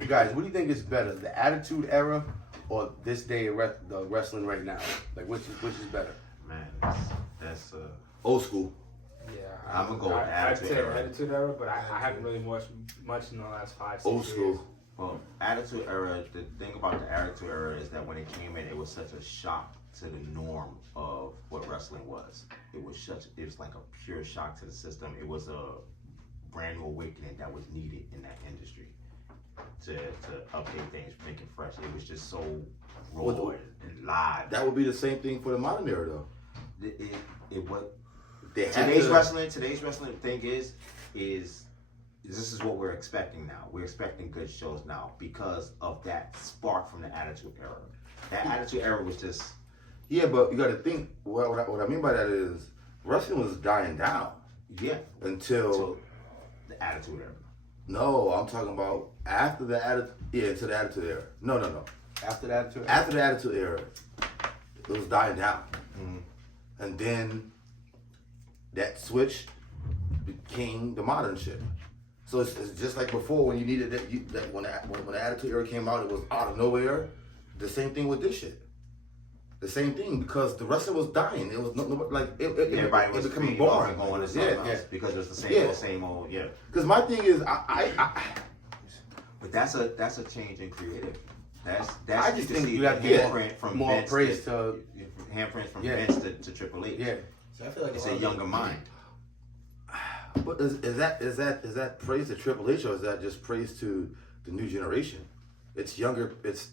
guys, what do you think is better, the Attitude Era or this day of the wrestling right now? Like which is better? Man, that's Old school. Yeah, I'm gonna go with I'd Attitude say Era. Attitude Era, but I haven't really watched much in the last 5-6 Old years. school. well, Attitude Era. The thing about the Attitude Era is that when it came in, it was such a shock to the norm of what wrestling was. It was like a pure shock to the system. It was a brand new awakening that was needed in that industry to update things, make it fresh. It was just so raw and live. That would be the same thing for the modern era, though. It was. They had Today's to- wrestling thing is this is what we're expecting now. We're expecting good shows now because of that spark from the Attitude Era. That Attitude Era was just Yeah, but you got to think. What I mean by that is wrestling was dying down until so the Attitude Era. no. I'm talking about after the attitude. Yeah, into the Attitude Era. No. After the Attitude Era? After the Attitude Era, it was dying down, Mm-hmm. and then that switch became the modern shit. So it's just like before when you needed that when the Attitude Era came out, it was out of nowhere. The same thing with this shit. The same thing because the wrestling was dying. It was Everybody was becoming creating off boring. and going to something Yeah, else because it was the Yeah. same old. because my thing is, But that's a change in creative. That's I just to think see you have to the give handprint from more Vince praise to handprints from Yeah. Vince to Triple H. yeah. So I feel like It's a a lot of younger mind. but is that praise to Triple H or is that just praise to the new generation? It's younger. It's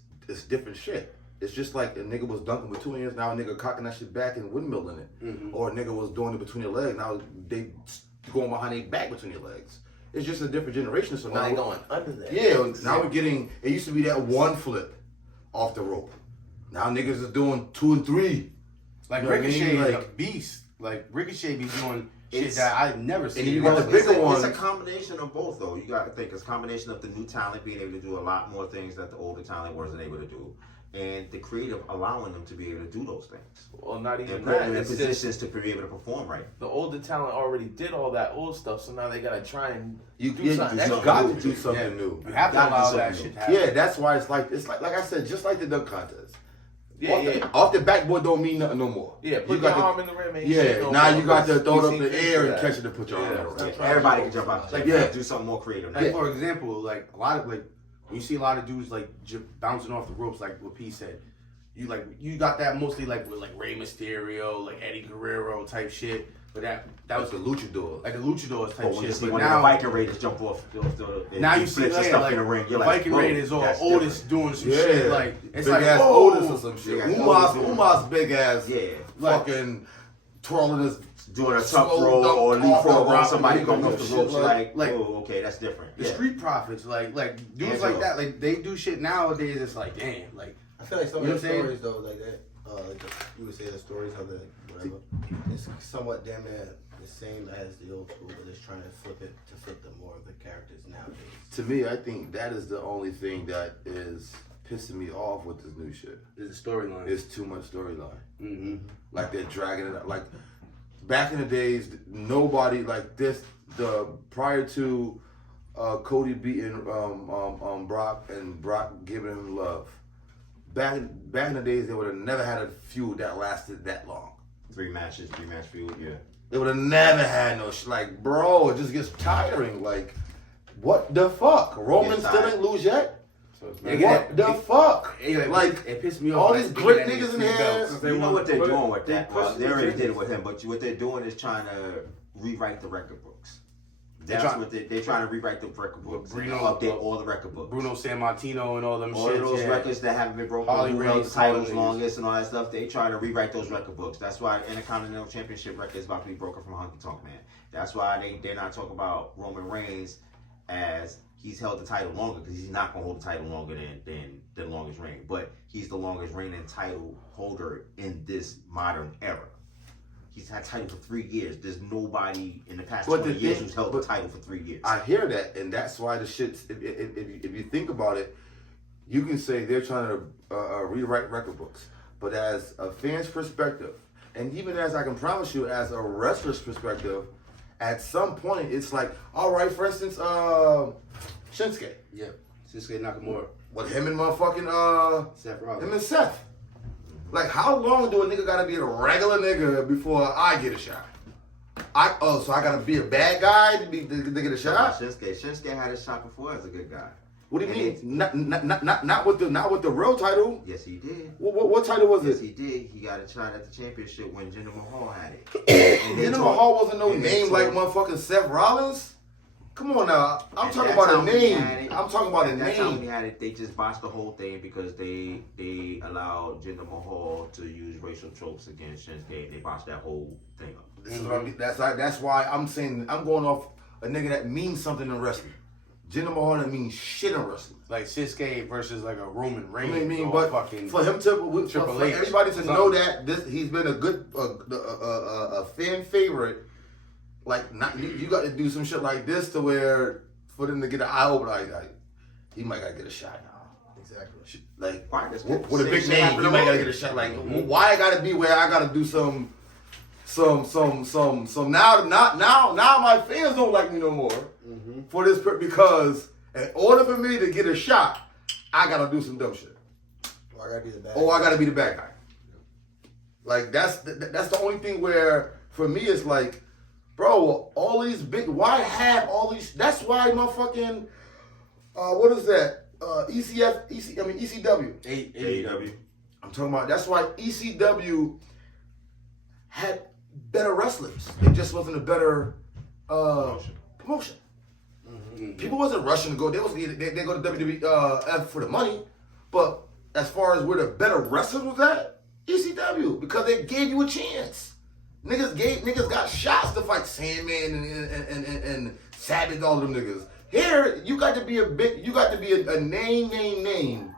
different shit. It's just like a nigga was dunking with 2 hands, now a nigga cocking that shit back and windmilling it, or a nigga was doing it between their legs, now they going behind their back between their legs. It's just a different generation. So Well, now they going under that. Yeah, now we're getting. It used to be that one flip off the rope. Now niggas is doing 2 and 3. Like You know what I mean? Ricochet is a Like- beast. Like Ricochet be doing shit It's- that I've never seen. you got the It's bigger a ones. combination of both, though. You got to think it's a combination of the new talent being able to do a lot more things that the older talent wasn't able to do, and the creative allowing them to be able to do those things Well, not even and put them that. in It's just positions to be able to perform right. the older talent already did all that old stuff, so now they gotta try and You do something extra. got to new. do something Yeah. new. You have to Gotta do allow something that new. shit to happen. Yeah, that's why it's like I said, just like the dunk contest. Off the backboard don't mean nothing no more. Yeah, put you your got arm in the rim. Ain't Yeah, shit no now more. you got to throw it We up see in the things air like and that. catch it and put your arm Yeah. in the rim. Everybody can jump out. Like, Yeah. do something more creative. Like for example, like a lot of like when you see a lot of dudes like bouncing off the ropes, like what P said. You got that mostly like with like Rey Mysterio, like Eddie Guerrero type shit. But that was the luchador. like the luchadors type But when you shit. see But one of the now, Viking Raiders jump off, now you see flips and like, stuff like in the ring. the You're like, Viking whoa, Raiders or that's Otis different. doing some Yeah. shit. Like it's big like ass whoa. Otis or some shit. Big ass Umas big ass Yeah. fucking twirling his Doing a tough slow roll dunk or off leapfrog the on rock somebody and coming do off the shit ropes. like- Like, oh, okay, that's different. The Yeah. Street Profits, like dudes Angelo. like that, like they do shit nowadays. It's like damn, like I feel like some You know of the what I'm stories though, like that, you would say the stories of the whatever, it's somewhat damn near the same as the old school, but it's trying to flip it to fit the more of the characters nowadays. To me, I think that is the only thing that is pissing me off with this new shit. it's a storyline. It's too much storyline. Mm-hmm. Like they're dragging it up. Like back in the days, nobody like this. Prior to Cody beating Brock and Brock giving him love. Back in the days, they would have never had a feud that lasted that long. 3 match feud, yeah. They would have never had no like, bro. It just gets tiring. Like, what the fuck? Roman Gets still tired. ain't lose yet. So it's What the fuck? Like it pissed me off. all like, these they great had niggas in three here. belts. They You know want- what they're but doing with they that? push Well, they the already did business. it with him, but what they're doing is trying to rewrite the record books. They That's try- what they're trying to rewrite the record books. and Bruno- update all the record books. Bruno Sammartino and all them all shit. of those yeah. records that haven't been broken, Harley who held Race, the titles all longest and all that stuff, they try to rewrite those record books. That's why the Intercontinental Championship record is about to be broken from Honky Tonk Man. That's why they're not talking about Roman Reigns as he's held the title longer, because he's not going to hold the title longer than the longest reign. But he's the longest reigning title holder in this modern era. He's had title for 3 years. There's nobody in the past But 20 the years thing- who's held the but title for 3 years. I hear that, and that's why the shit's. If you think about it, you can say they're trying to rewrite record books, but as a fan's perspective, and even as I can promise you, as a wrestler's perspective, at some point it's like, all right, for instance, Shinsuke, Yeah, Shinsuke Nakamura, with him and motherfucking Seth him Rollins. and Seth. Like, how long do a nigga gotta be a regular nigga before I get a shot? So I gotta be a bad guy to get a shot? Shinsuke had a shot before as a good guy. What do you And mean? Not with the real title. Yes, he did. What title was Yes, it? he did. He got a shot at the championship when Jinder Mahal had it. Jinder Mahal wasn't no and they name like told- motherfucking Seth Rollins. Come on now, I'm And talking that's about how a when he name. had it- I'm talking about a and that's how when he name. had it. They just botched the whole thing because they allowed Jinder Mahal to use racial tropes against Shinsuke. They botched that whole thing up. This is what that's why I'm saying I'm going off a nigga that means something in wrestling. Jinder Mahal that means shit in wrestling. Like Shinsuke versus like a Roman I Reigns. mean, or but fucking for him to Triple for H, everybody to something. know that he's been a good a fan favorite. Like, not you got to do some shit like this to where for them to get an eye opener, like he might gotta get a shot now. Exactly. Like, Why does with a same big shit name, happen he to might gotta Roman? get a shot. Like, why I gotta be where I gotta do some now my fans don't like me no more for this because in order for me to get a shot, I gotta do some dumb shit. Or I gotta be the bad. Oh, I gotta be the bad guy. Like that's the only thing where for me it's like, bro, all these big. Why have all these? That's why motherfucking what is that? ECW. AEW. I'm talking about. That's why ECW had better wrestlers. It just wasn't a better promotion. People wasn't rushing to go. They go to WWE for the money, but as far as where the better wrestlers was at, ECW, because they gave you a chance. Niggas got shots to fight Sandman and Savage, all of them niggas. Here, you got to be a name.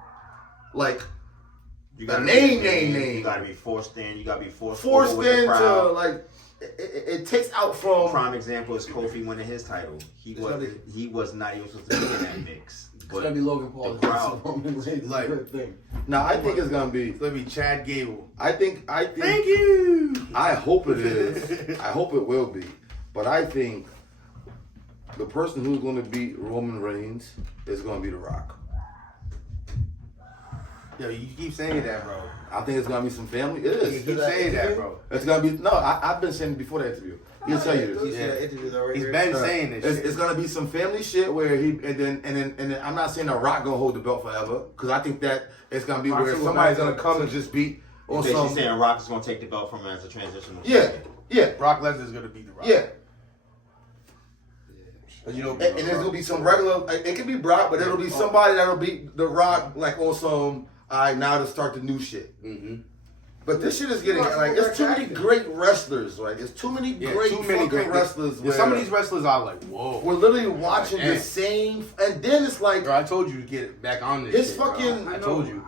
Like, You gotta be name. You gotta be forced in. You gotta be forced forced over with the into, crowd. like, it takes out from. Prime example is Kofi winning his title. He was not even supposed to be in that mix. It's gonna be Logan Paul. the crowd. Roman Reigns. Like- Good thing. Now, I think it's gonna be. It's gonna be Chad Gable. I think. Thank you. I hope it is. I hope it will be. But I think the person who's going to beat Roman Reigns is going to be The Rock. Yo, you keep saying that, bro. I think it's gonna be some family. It You is. keep saying that, bro. It's gonna be no. I've been saying it before the interview. He'll tell you this. He's been saying this shit. It's gonna be some family shit where he and then I'm not saying The Rock gonna hold the belt forever because I think that it's gonna be where somebody's gonna come and just beat or Basically something. saying Rock is gonna take the belt from him as a transitional. Yeah, yeah, Brock Lesnar's gonna beat The Rock. yeah. You know, And there's gonna be some regular. It could be Brock, but it'll be somebody that'll beat The Rock like on some. All right, now to start the new shit. Mm-hmm. But this shit is getting like it's too many great wrestlers. Like it's too many great fucking wrestlers. Yeah, some of these wrestlers are like, whoa. We're literally watching the same, and then it's like, Bro, I told you to get back on this. This shit, bro. fucking- I told you.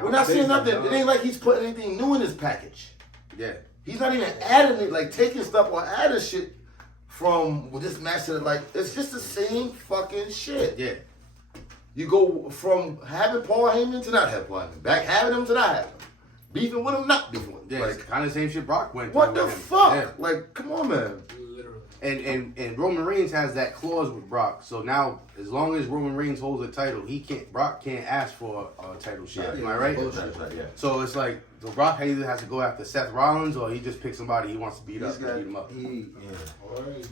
we're not seeing nothing. It ain't like he's putting anything new in his package. Yeah. He's not even adding it, like taking stuff or adding shit from this match to like it's just the same fucking shit. Yeah. You go from having Paul Heyman to not having Paul Heyman, back having him to not having him, beefing with him, not beefing with him. Yeah, Like it's kind of the same shit Brock went through. what the with him. fuck? Yeah. Like come on, man. And Roman Reigns has that clause with Brock. So now, as long as Roman Reigns holds a title, Brock can't ask for a title shot. Am I right? That's right, yeah. So it's like, so Brock either has to go after Seth Rollins or he just picks somebody he wants to beat up and beat him up.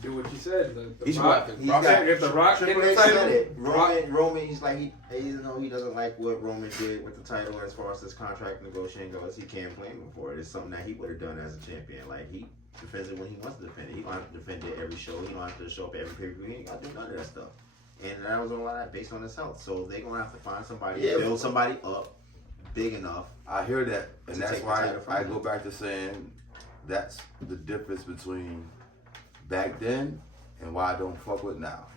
Do what you said. He should Rock, go after He's Brock. got- if the Rock Triple get H the said title, it. Roman, he's like, even though he doesn't like what Roman did with the title as far as his contract negotiating goes, he can't blame him for it. It's something that he would have done as a champion. Like, he defends it when he wants to defend it. He don't have to defend it every show. He don't have to show up every pay-per-view. He ain't got to do none of that stuff. And that was a lot of that based on his health. So they're going to have to find somebody, build somebody up big enough. I hear that, and To that's take the why title from I him. go back to saying that's the difference between back then and why I don't fuck with now.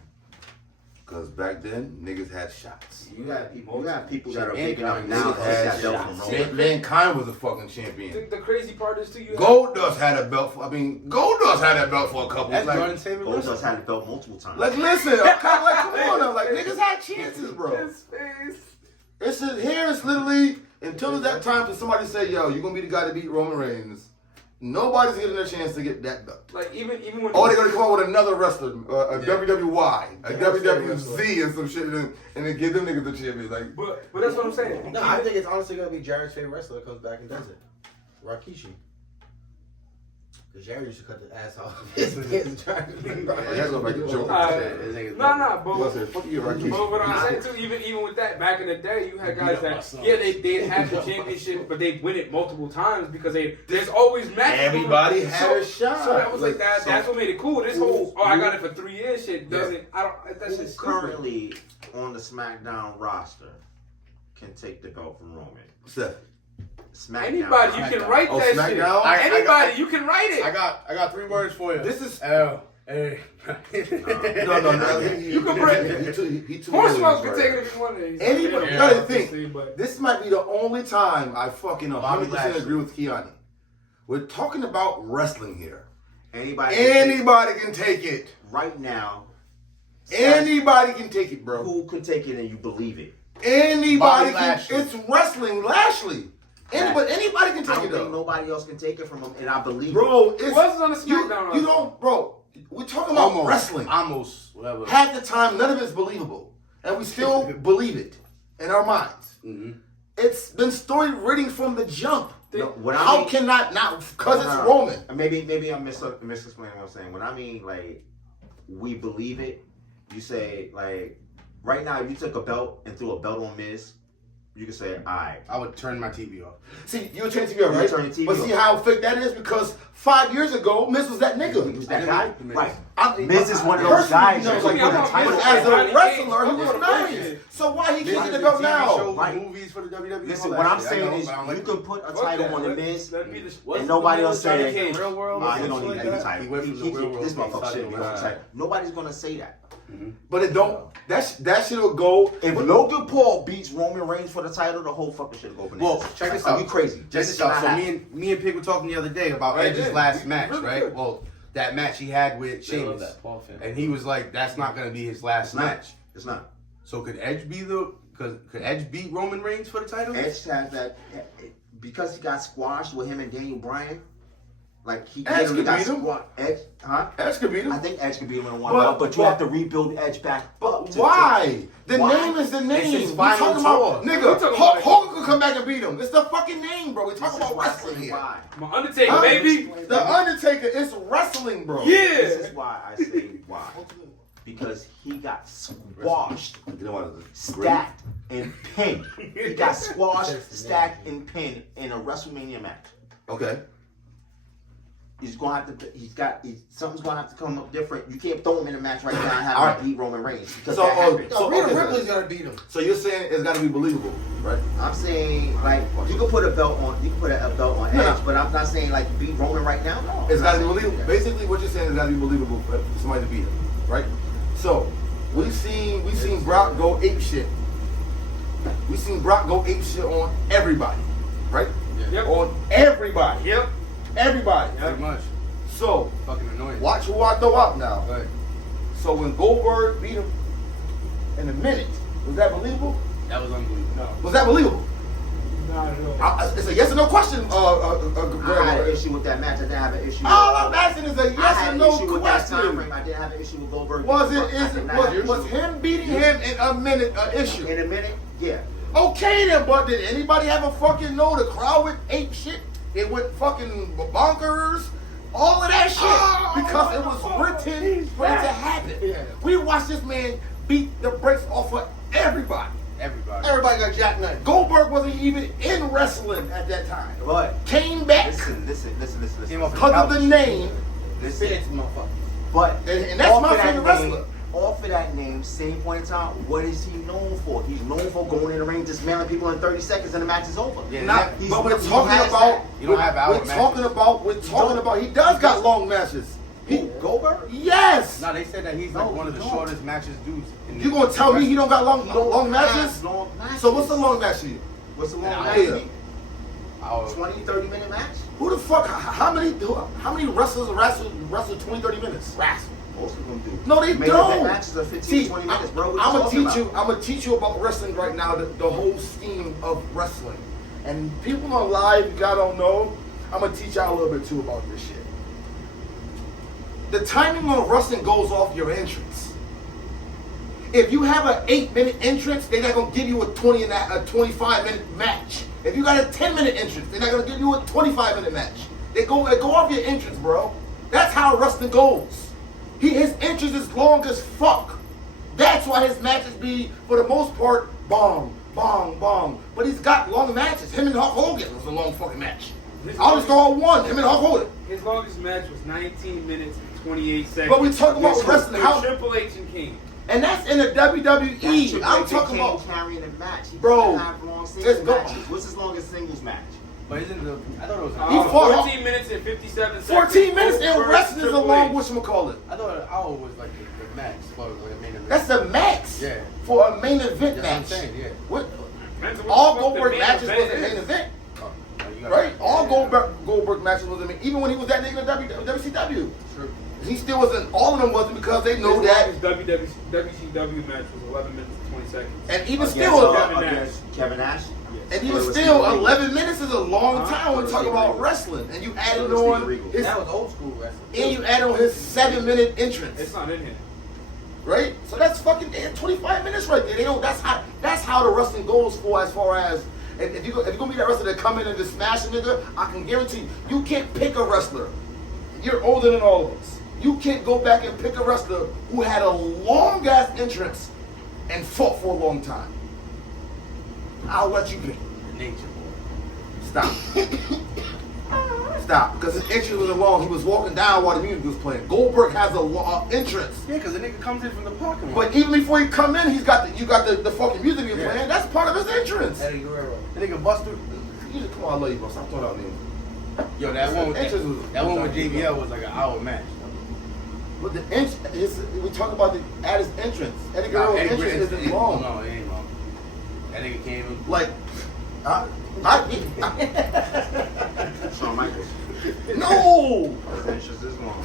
Because back then, niggas had shots. You got people that are Shit, big enough Mankind now to had take that belt from shots. Roman. Mankind was a fucking champion. The crazy part is too. Goldust had a belt for. I mean, Goldust had that belt for a couple. That's like, Jordan's favorite Goldust wrestler. had the belt multiple times. like, listen, I'm kind of like, come on, now, like niggas had chances, bro. It's just, here. It's literally until it's that time for somebody to say, "Yo, you're gonna be the guy to beat Roman Reigns." Nobody's getting a chance to get that belt. Like even when. Or they're gonna come out with another wrestler, a WWY, a Yeah, WWZ, and some shit, and then give them niggas the champion. Like, But that's what I'm saying. No, I think it's honestly gonna be Jared's favorite wrestler that comes back and does it. Rikishi. Because Jared used to cut the ass off. that's gonna make a joke. But Say, fuck you, Rakishi. But what I'm saying too, even with that, back in the day, you had guys that they had the championship, but they win it multiple times because there's always matches. Everybody had a shot. So that was like that. So- That's what made it cool. This whole I got it for 3 years shit doesn't. I don't. That's Who just stupid. currently on the SmackDown roster can take the belt from Roman? Seth. SmackDown. Anybody, you can write Oh, that SmackDown? shit. Anybody, you can write it. I got 3 words for you. This is L. A. no. You can bring He too Hornswoggle early, can take it if you want to. Anybody, Yeah, you gotta obviously, think. but- This might be the only time I fucking Bobby 100% Lashley. agree with Kiani. We're talking about wrestling here. Anybody. Anybody can take it. Right now. Anybody can take it, bro. Who could take it and you believe it? Anybody Bobby can. Lashley. It's wrestling, Lashley. Anybody can I take don't it think though. nobody else can take it from him, and I believe Bro, it's was on the you, SmackDown you roster. don't, bro. We're talking about wrestling. Almost, whatever. Half the time, none of it's believable, and we still believe it in our minds. Mm-hmm. It's been story written from the jump. No, what I How mean- can not because it's No. Roman? Maybe I'm misexplaining what I'm saying. When I mean like we believe it, you say like right now if you took a belt and threw a belt on Miz, you could say, alright. I would turn my TV off. See, you would turn TV on, right? turn your TV but see on. how fake that is because 5 years ago, Miz was that He nigga. was that guy, right? I- Miz is one of those personally, guys you know, that like, you put a but title as on. a wrestler, he was Fuck nice. bullshit. So why he Miz can't get is the the belt TV now? shows, Right. movies for the WWE. Listen, all what that I'm shit. I saying know, is but I don't you like can put a Fuck title that. on the Let- Miz, let me just- and nobody else Johnny say, Cage. Real world. nah, he don't something need like any that. title. He went from the real world This to the motherfucker title. shit, we don't title. Nobody's gonna say that. But it don't. That shit will go. If Logan Paul beats Roman Reigns for the title, the whole fucking shit will go bananas. Well, check this Are out. you crazy? Check This this is out. not So happening. me and Pig were talking the other day about Right, Edge's yeah. last We match, really right? good. Well, that match he had with They love Sheamus, that Paul fan. and he was like, "That's not gonna be his last It's not. match." It's not. So could Edge be the? Could Edge beat Roman Reigns for the title? Edge has that because he got squashed with him and Daniel Bryan. Like he Edge literally could got beat him. squat. Edge, huh? Edge could beat him. I think Edge could beat him in one But- belt, but you but- have to rebuild Edge back up. But why? The Why? name is the name. his We final talking about, tour. nigga, We talking Hulk about- Hogan could come back and beat him. It's the fucking name, bro. We This talking is about why I wrestling say here. why. My Undertaker, Huh? baby. The Undertaker is wrestling, bro. This Yeah. is why I say why. Because he got squashed, You know what? stacked, and pinned. He got squashed, stacked, and pinned in a WrestleMania match. Okay. He's gonna have to. Something's gonna have to come up different. You can't throw him in a match right now and have All him right. beat Roman Reigns because So, that happened. No, Rhea okay, Ripley's gotta beat him. So you're saying it's got to be believable, right? I'm saying like you can put a belt on. You can put a belt on No, Edge, no. but I'm not saying like beat Roman right now. No, It's I'm got to not be saying believable. that. Basically, what you're saying is got to be believable for somebody to beat him, right? So we seen Brock go ape shit. We seen Brock go ape shit on everybody, right? Yep. On everybody, Yep. everybody. Pretty much. So Fucking annoying. watch who I throw out now. Right. So when Goldberg beat him in a minute, was that believable? That was unbelievable. No. Was that believable? Not at all. It's a yes or no question. I had an issue with that match. I didn't have an issue. All I'm asking is a I yes had or an no issue with that time question. frame. I didn't have an issue with Goldberg. Was beating Brock. I did not have an was issue. him beating him in a minute an issue? In a minute? Yeah. Okay then, but did anybody have a fucking know the crowd went ape shit? It went fucking bonkers. All of that shit because it was written for it to happen. Yeah. We watched this man beat the brakes off of everybody. Everybody. Everybody got jackknifed. Goldberg wasn't even in wrestling at that time. But Came back listen. Came off because of the name, Listen. Fans, motherfucker. But and that's off my of that favorite wrestler. name, off of that name, same point in time, what is he known for? He's known for going in the ring, dismantling people in 30 seconds, and the match is over. Yeah, Not, He's- but we're he talking has about. that. You don't have hour We're talking about. He does got long matches. Who, Goldberg? Yes. No, they said that he's like No, one of the he don't. shortest matches dudes. in You the- gonna tell me he don't got long Long matches? matches. So what's the long match for you? What's the long Nah, match? yeah. Our- 20, 30-minute match? Who the fuck? How many wrestlers wrestle 20, 30 minutes? Most of them do. No, they Main don't. event matches are 15, See, 20 minutes, bro. What I'm you gonna talking teach you. about? I'm gonna teach you about wrestling right now. The whole scheme of wrestling. And people on live, if y'all don't know, I'm gonna teach y'all a little bit too about this shit. The timing on wrestling goes off your entrance. If you have an 8-minute entrance, they're not gonna give you a 25-minute match. If you got a 10-minute entrance, they're not gonna give you a 25-minute match. They go off your entrance, bro. That's how wrestling goes. His entrance is long as fuck. That's why his matches be, for the most part, bong, bong, bong. But he's got long matches. Him and Hulk Hogan was a long fucking match. I'll just throw out one. Him and Hulk Hogan. His longest match was 19 minutes and 28 seconds. But we talking about wrestling. With How? Triple H and King. And that's in the WWE. That's Triple I'm H talking King about. carrying the match. He Bro, doesn't have long let's singles go. matches. What's his longest singles match? But isn't the? I thought it was. He fought- 14 minutes and 57 seconds. 14 minutes in Goldberg wrestling is a Triple long, H. whatchamacallit. I thought an hour was like the max. Well, like a main event. That's the max Yeah. for a main event That's what match. I'm saying. Yeah. What? Man, so what All the fuck the Goldberg main matches was event a main is? event, Oh, you gotta- right? All yeah. Goldberg matches was a main. Even when he was that nigga in WCW, True. he still wasn't. All of them wasn't because they know His that. longest WCW match was 11 minutes and 20 seconds. And even Against, still, against Kevin Nash. and It even was still, Steve 11 minutes is a long Huh? time when you talk about wrestling. And you added on his, That was old school wrestling. and you add on his 7-minute entrance, It's not in here. right? So that's fucking 25 minutes right there. They don't. That's how the wrestling goes for as far as. And if you're gonna be that wrestler that come in and just smash a nigga, I can guarantee you can't pick a wrestler. You're older than all of us. You can't go back and pick a wrestler who had a long ass entrance and fought for a long time. I'll let you pick. Nature boy. Stop. Stop. Because his entrance was long. He was walking down while the music was playing. Goldberg has a entrance. Yeah, because the nigga comes in from the parking lot. But even before he come in, you got the fucking music he's Yeah. playing. That's part of his entrance. Eddie Guerrero. The nigga bust through. You just, come on, I love you, bro. Stop throwing out names. Yo, that one with Entrance was- that one with JBL was like an hour match. But the we talk about at his entrance. Eddie Nah, Guerrero's Eddie entrance Guerrero- isn't long. No, it ain't long. That nigga came in. Like, Shawn Michaels. no. His entrance is long.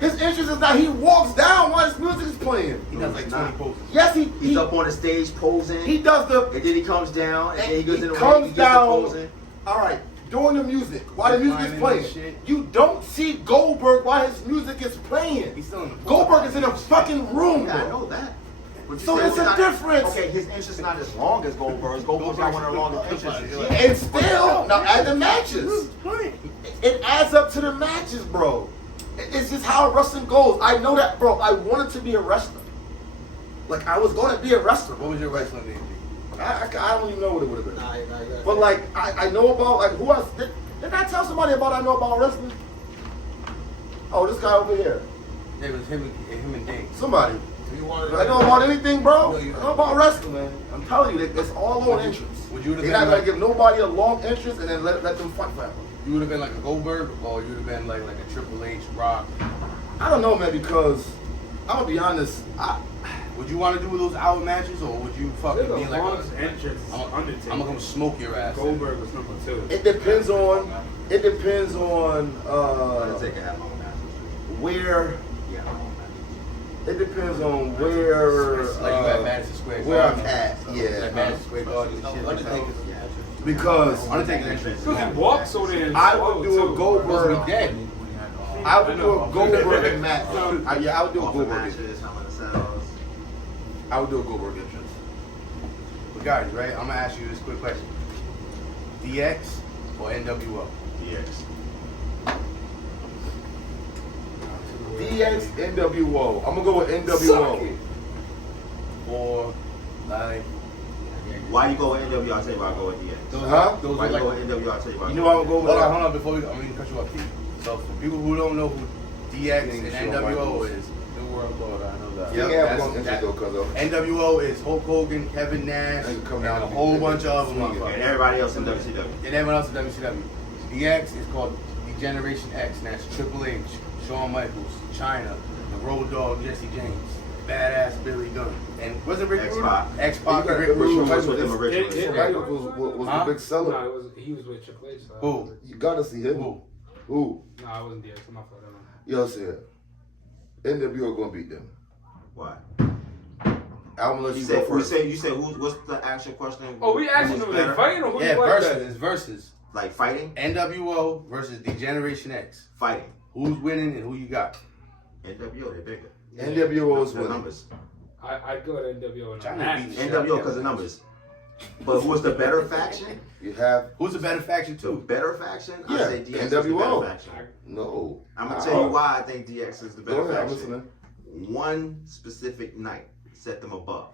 His entrance is not. He walks down while his music is playing. He does like 20 poses. Yes, He's up on the stage posing. he does the. And then he comes down, and then he goes in the ring. comes He gets down. the posing. All right, during the music, while the music is Reclining and playing. shit. You don't see Goldberg while his music is playing. He's still in the Goldberg is in a fucking room, Yeah, I bro. know that. But you So said there's it's a not- difference. Okay, his entrance not as long as Goldberg's. Goldberg's got one of the longest entrances. And still, now add the matches. It adds up to the matches, bro. It's just how wrestling goes. I know that, bro. I wanted to be a wrestler. Like, I was going to be a wrestler. What was your wrestling name? I don't even know what it would have been. Nah, you gotta But, like, I know about, like, who else? Did I tell somebody about I know about wrestling? Oh, this guy over here. It was him and Dave. Somebody. You wanted I know about anything, bro. No, I you- know about wrestling, man. I'm telling you, it's all on entrance. Would you have They're been not going like, to give nobody a long entrance and then let them fight forever. you would have been like a Goldberg, or you would have been like a Triple H, Rock? I don't know, man, because I'm going to be honest. Would you want to do those hour matches, or would you fucking They're be the like, longest entrance. I'm Undertaker. gonna smoke your ass? Goldberg was number 2. It depends on Undertaker had long matches. where. Yeah, long matches. It depends on where. Like you at Madison Square where I'm Garden. at, Like yeah. Madison Square Garden and shit like that. Yeah. Because Undertaker's entrance. Because he walks so damn I slow, would do a too. Goldberg. He dead. I would do a Goldberg match. I would do a Offer Goldberg entrance. matches, how many cells. I would do a Goldberg entrance. But guys, right? I'm gonna ask you this quick question: DX or NWO? DX. DX, NWO. I'm gonna go with Suck NWO. it. Or like Why you go with NWO? I'll tell you why I go with DX. those? Huh? Those Why are you go like. with NWO? I'll tell you why. You know I would go with Hold on, hold on. Before we go, I'm gonna cut you off. Keith. So for people who don't know who DX and Shawn NWO Michaels. is, New World Order, I know that. You Yep, can have that's- one entrance though, cuz of. NWO is Hulk Hogan, Kevin Nash, They can come and down a and whole be- bunch of other swing it. motherfuckers. And everybody else in WCW. And everyone else in WCW. DX is called the Generation X, and that's Triple H, Shawn Michaels, Chyna, the Road Dogg, Jesse James, Badass Billy Gunn, and wasn't Rick Rude? X-Pac. X-Pac You and got Rick the Rude. Rude. was with them originally. It- Shawn Michaels was Huh? the big seller. No, he was with Triple H. So Who? You gotta see him. Who? Who? No, I wasn't DX. My fault. I don't know. Yo, said NWO gonna beat them. Why? I'm gonna let You you go said, first. you said who? What's the actual question? Oh, we asking Who's them they better? fighting or who Yeah, you like versus. better? It's versus. Like fighting? NWO versus the Generation X. Fighting. Who's winning and who you got? NWO, they're bigger. NWO is The winning. numbers. I'd go to NWO and China match. beat NWO because of numbers. But who's the better faction? You have Who's a better faction The too? better faction? I Yeah, say DX is NWO. the better faction. no. I'm gonna tell you why I think DX is the Go better ahead, I'm faction. listening. One specific night set them above.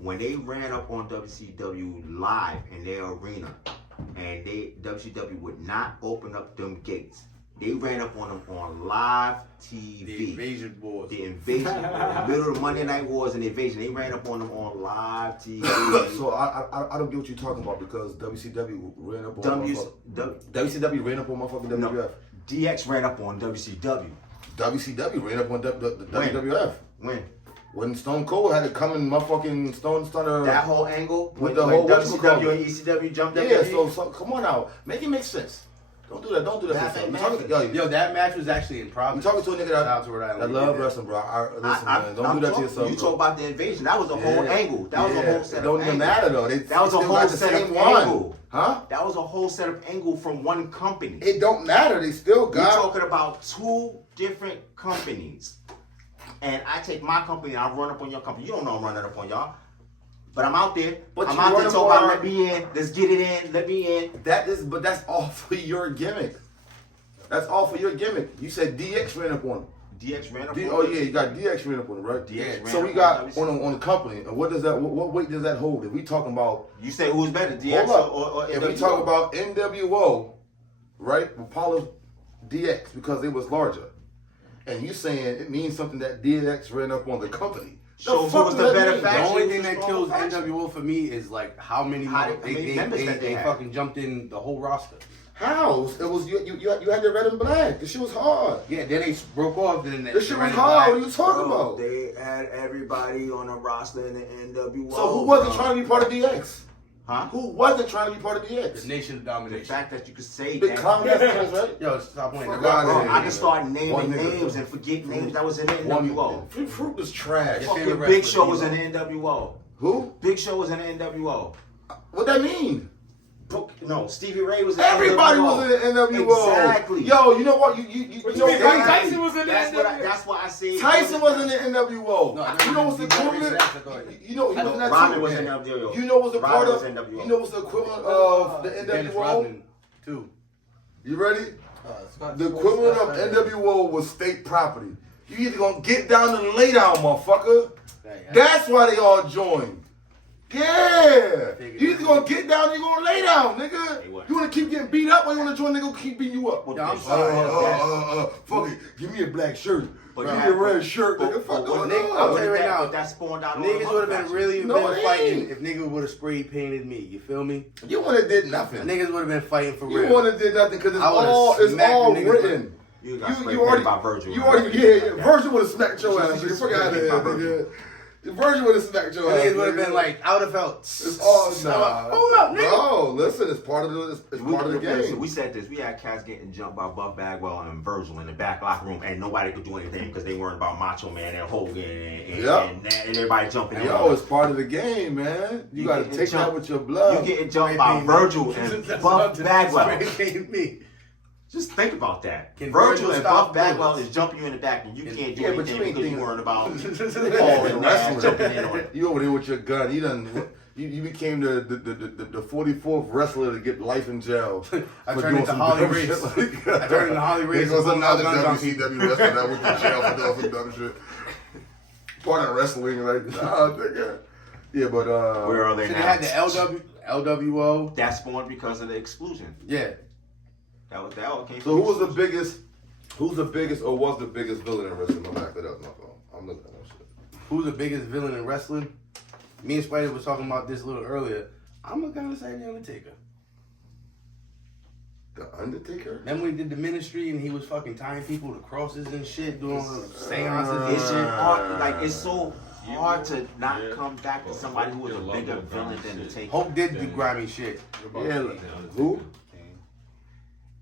When they ran up on WCW live in their arena, and WCW would not open up them gates. They ran up on them on live TV. The Invasion Wars. The invasion, in the middle of the Monday Night Wars and the invasion. They ran up on them on live TV. So I don't get what you're talking about because WCW ran up on WCW ran up on motherfucking No. WWF. DX ran up on WCW. WCW ran up on the WWF. When? When Stone Cold had to come in motherfucking Stone Stunner. That whole angle? With When, the when whole WCW and ECW jumped up? Yeah, so come on now. Make it make sense. Don't do that. Don't do that. That to ain't yourself. You talking, Yo, that match was actually in I'm Providence. talking to a nigga Shout out to Rhode that Island. love wrestling, bro. Listen, man. Don't do that to yourself. You bro. talk about the invasion. That was a whole Yeah. angle. That was a Yeah. whole set It don't of even angle. matter though. They That was a still whole got the set same of one. angle. Huh? That was a whole set of angle from one company. It don't matter. They still We're got. talking about two different companies. And I take my company and I run up on your company. You don't know I'm running up on y'all. But I'm out there. But I'm you out there run talking up about on- let me in. Let's get it in. Let me in. But that's all for your gimmick. That's all for your gimmick. You said DX ran up on him. DX ran up Oh on yeah, you got DX ran up on him, right? DX ran So we up got on WCW. on the company. And what does that? What weight does that hold? If we talking about, You say who's better, DX hold up. or If we NWO? talk about NWO, right? Apollo DX because it was larger, and you saying it means something that DX ran up on the company. So The who fuck was does the that better mean? The faction? only Who's thing the that stronger kills faction? NWO for me is like how many many members that they had. fucking jumped in the whole roster. How? It was you had the red and black. The shit was hard. Yeah, then they broke off. Then This shit was hard. What are you talking about? They had everybody on the roster in the NWO. So who wasn't trying to be part of DX? Huh? Who wasn't trying to be part of The DX? Nation of The Domination. fact that you could say Big that. clown ass niggas, right? Yo, stop playing. Fuck The outta Bro, here. I can start One naming nigga. names and forget names that was in the One NWO. Fruit was trash. Your Fucking favorite Big wrestler, Show was in D'Lo. the NWO. Who? Big Show was in the NWO. What that mean? No, Stevie Ray was in Everybody NWO. was in the NWO. Exactly. Yo, you know what? You What know you mean, what? Mike Tyson was in That's there? that's what I say. Tyson was in the NWO. No, You know what's the he's never equivalent? said that. You know he was in that Robin too. was in NWO. You know what's the Robin part was of? NWO. You know what's the equivalent of the Dennis NWO? Rodman, too. You ready? Scott The Storch, equivalent of Scott NWO was state property. You either gonna get down and lay down, motherfucker. Right, That's why they all joined. Yeah. You either gonna get down or you gonna lay down, nigga. Hey, what? You wanna keep getting beat up or you wanna join a nigga who keep beating you up? Yeah, I'm sorry. Fuck it. Give me a black shirt. But Give you me a have- red shirt, but- nigga. Fuck but going Nick- I'll on. tell you right now, that spawned out. Niggas would have been really No, been it fighting ain't. if niggas would have spray painted me. You feel me? You wanna did nothing. Niggas would have been fighting for You real. wanna did nothing because I would've it's smacked all the nigga, written. You got sprayed You painted already by Virgil. You man. already Virgil would have smacked your ass. Nigga. Fuck out of here, nigga. Virgil would have smacked your ass. Niggas would have nigga. been like, I would have felt. It's all nah. Hold up, nigga. No, listen, it's part of the part of the Listen, game. we said this. We had cats getting jumped by Buff Bagwell and Virgil in the back locker room, and nobody could do anything because they weren't about Macho Man and Hogan and everybody jumping in. Yo, it's part of the game, man. You gotta getting take that jumped. with your blood. You getting jumped by Virgil and Buff Bagwell. Spray painted me. Just think about that. Can Virgil Virgil and stop Buff Bagwell bullets? is jumping you in the back, and you can't do Yeah, but anything you ain't because you thinking- weren't about Oh, falling down, jumping in on wrestling. it. You over there with your gun. You became the 44th wrestler to get life in jail. I for turned doing into some Holly dumb Race. shit like that. I turned into Holly Race. There goes and pulled out another guns on people. WCW wrestler that went to jail for doing some dumb shit. Part of wrestling, like, nah, nigga. Yeah, but Where are they So they now? had the LWO. That spawned because of the exclusion. Yeah. That all came. so from who was the exclusion. biggest? Who's the biggest or was the biggest villain in wrestling? I'm after that, my phone. I'm looking at that shit. Who's the biggest villain in wrestling? Me and Spider was talking about this a little earlier. I'm gonna say The Undertaker. The Undertaker? Remember when he did the ministry and he was fucking tying people to crosses and shit, doing all the seances It's and shit? hard, like it's so hard to not come back to somebody who was a bigger villain than the Taker. Hope did do grimy shit. Yeah, who?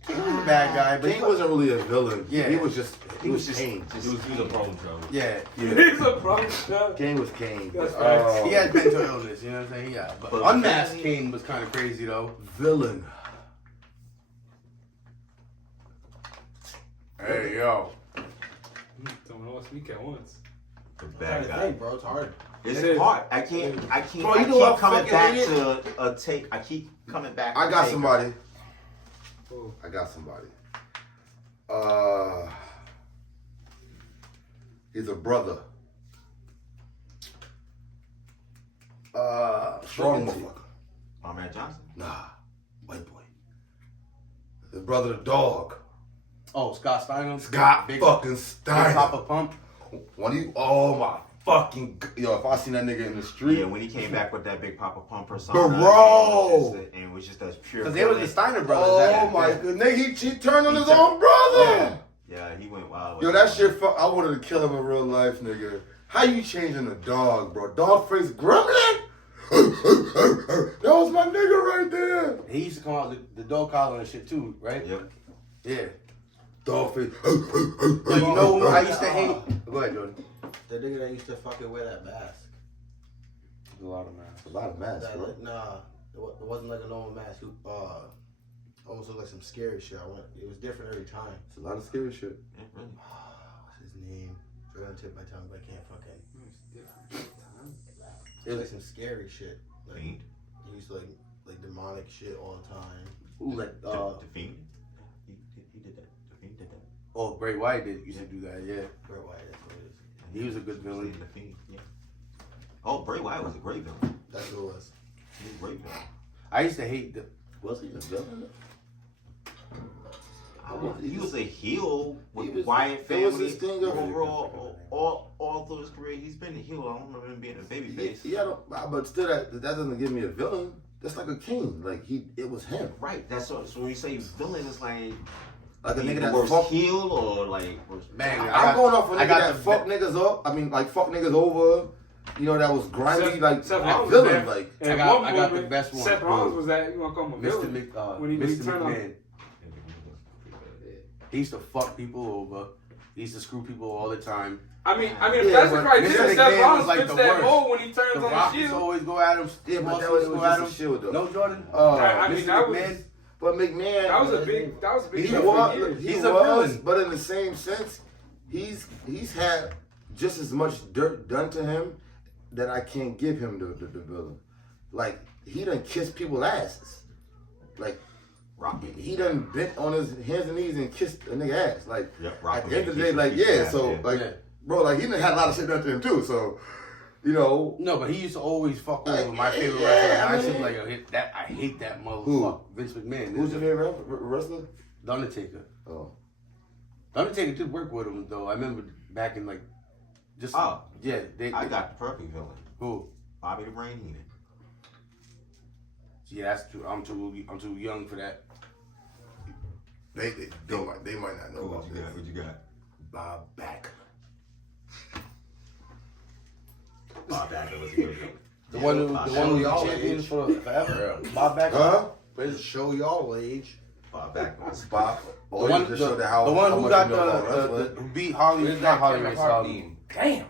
He was a bad guy, but King wasn't really a villain. Yeah. He was just King. Kane. He was a problem child. yeah, He's a problem. Kane was Kane. That's facts. he had mental illness. You know what I'm saying? Yeah, but But- Unmasked Kane was kind of crazy though. Villain. Hey yo, Don't know what speak at once. The I'm trying bad to guy. think, bro. It's hard. It's It is. hard. I can't. Bro, you I know keep what I coming fucking back hate to a take. I keep coming back. I to got Taker. somebody. Oh. I got somebody. He's a brother. Strong motherfucker. My man Johnson. Nah, white boy. The brother of the dog. oh Scott Steiner, Scott Big, fucking Big Steiner. Papa Pump. When he, oh my fucking, yo, if I seen that nigga in the street, Yeah, when he came back with that Big Papa Pump persona, Bro. and it was just as pure. Because they was the Steiner brothers. oh that- my that- god, nigga, he turned on He his turned- own brother. Yeah, he went wild. Yo, with that shit, I wanted to kill him in real life, nigga. How you changing a dog, bro? Dog face gremlin? That was my nigga right there. He used to come out with the dog collar and shit too, right? Yep. Yeah. Dog face. Yo, you know who I used to hate? Go ahead, Jordan. The nigga that used to fucking wear that mask. There's a lot of masks. A lot of masks, That, bro. like, nah, it wasn't like a normal mask. Who almost looked like some scary shit. It was different every time. It's a lot of scary shit. Yeah, really. What's his name? Right on the tip of my tongue, but I can't fucking. It was like some scary shit. Like, Fiend. he used to like demonic shit all the time. Who like The Fiend. He did that. The Fiend did that. oh Bray Wyatt did used to do that, yeah. Bray Wyatt, that's what it is. He was a good villain. The Fiend. Yeah. Oh, Bray Wyatt was a great villain. That's what it was. He was a great villain. I used to hate the Was he a villain? He was a heel with He was- Wyatt that was family. his thing of- Overall, all through his career, he's been a heel. I don't remember him being a babyface. Yeah, but still, that doesn't give me a villain. That's like a king. Like it was him. Right. That's what. So when you say villain, it's like Like a nigga the that worst fuck. heel or like worst Man, I'm going off a I nigga got that the- fuck niggas up. I mean, like fuck niggas over. You know, that was grimy, like Seth a Rollins villain. was Like there. I At got- one I got the moment, best one. Seth Rollins was that, you want to call him a Mr. villain. Mc, When he Mr. turned on- McMahon. He used to fuck people over. He used to screw people all the time. I mean, if Yeah, that's the but criteria, Mr. Seth McMahon Rollins was like fits the that worst. mold when he turns The on Rock the used to shield. always go at him. Yeah, but Steve that Austin was used to go just at a him. shield, though. No, Jordan. I mean, Mr. that was- McMahon. But McMahon, That was a big he deal for was, years. He's he a was, villain. but in the same sense, he's had just as much dirt done to him that I can't give him the villain. Like, he done kissed people's asses. Like, Rocky. he done bent on his hands and knees and kissed a nigga ass. Like, Yep, at Rocky the end of the made day, like, kisses yeah, ass, so, yeah. like, Yeah. bro, like, he done had a lot of shit done to him, too, so, you know. No, but he used to always fuck over Like, my favorite yeah, wrestler. And I I used to mean- be like, yo, I hate that motherfucker. Who? Vince McMahon. Who's your favorite wrestler? The Undertaker. Oh. The Undertaker did work with him though. I remember back in like, just Oh. yeah. They I got the perfect villain. who? Bobby the Brain Heenan. Yeah, that's too. I'm too young for that. They might not know about this. What you got? Bob Back. Bob Backlund was a good villain. The one who Bob the one who Backlund. was champion for forever. Bob Backlund. Huh? To show y'all age. Bob Backlund was Bob. The Oh, one, you just showed that how, the one how who much got you know about wrestling. who beat Harley, Where's not that Harley Kevin Race. Hart mean? Damn.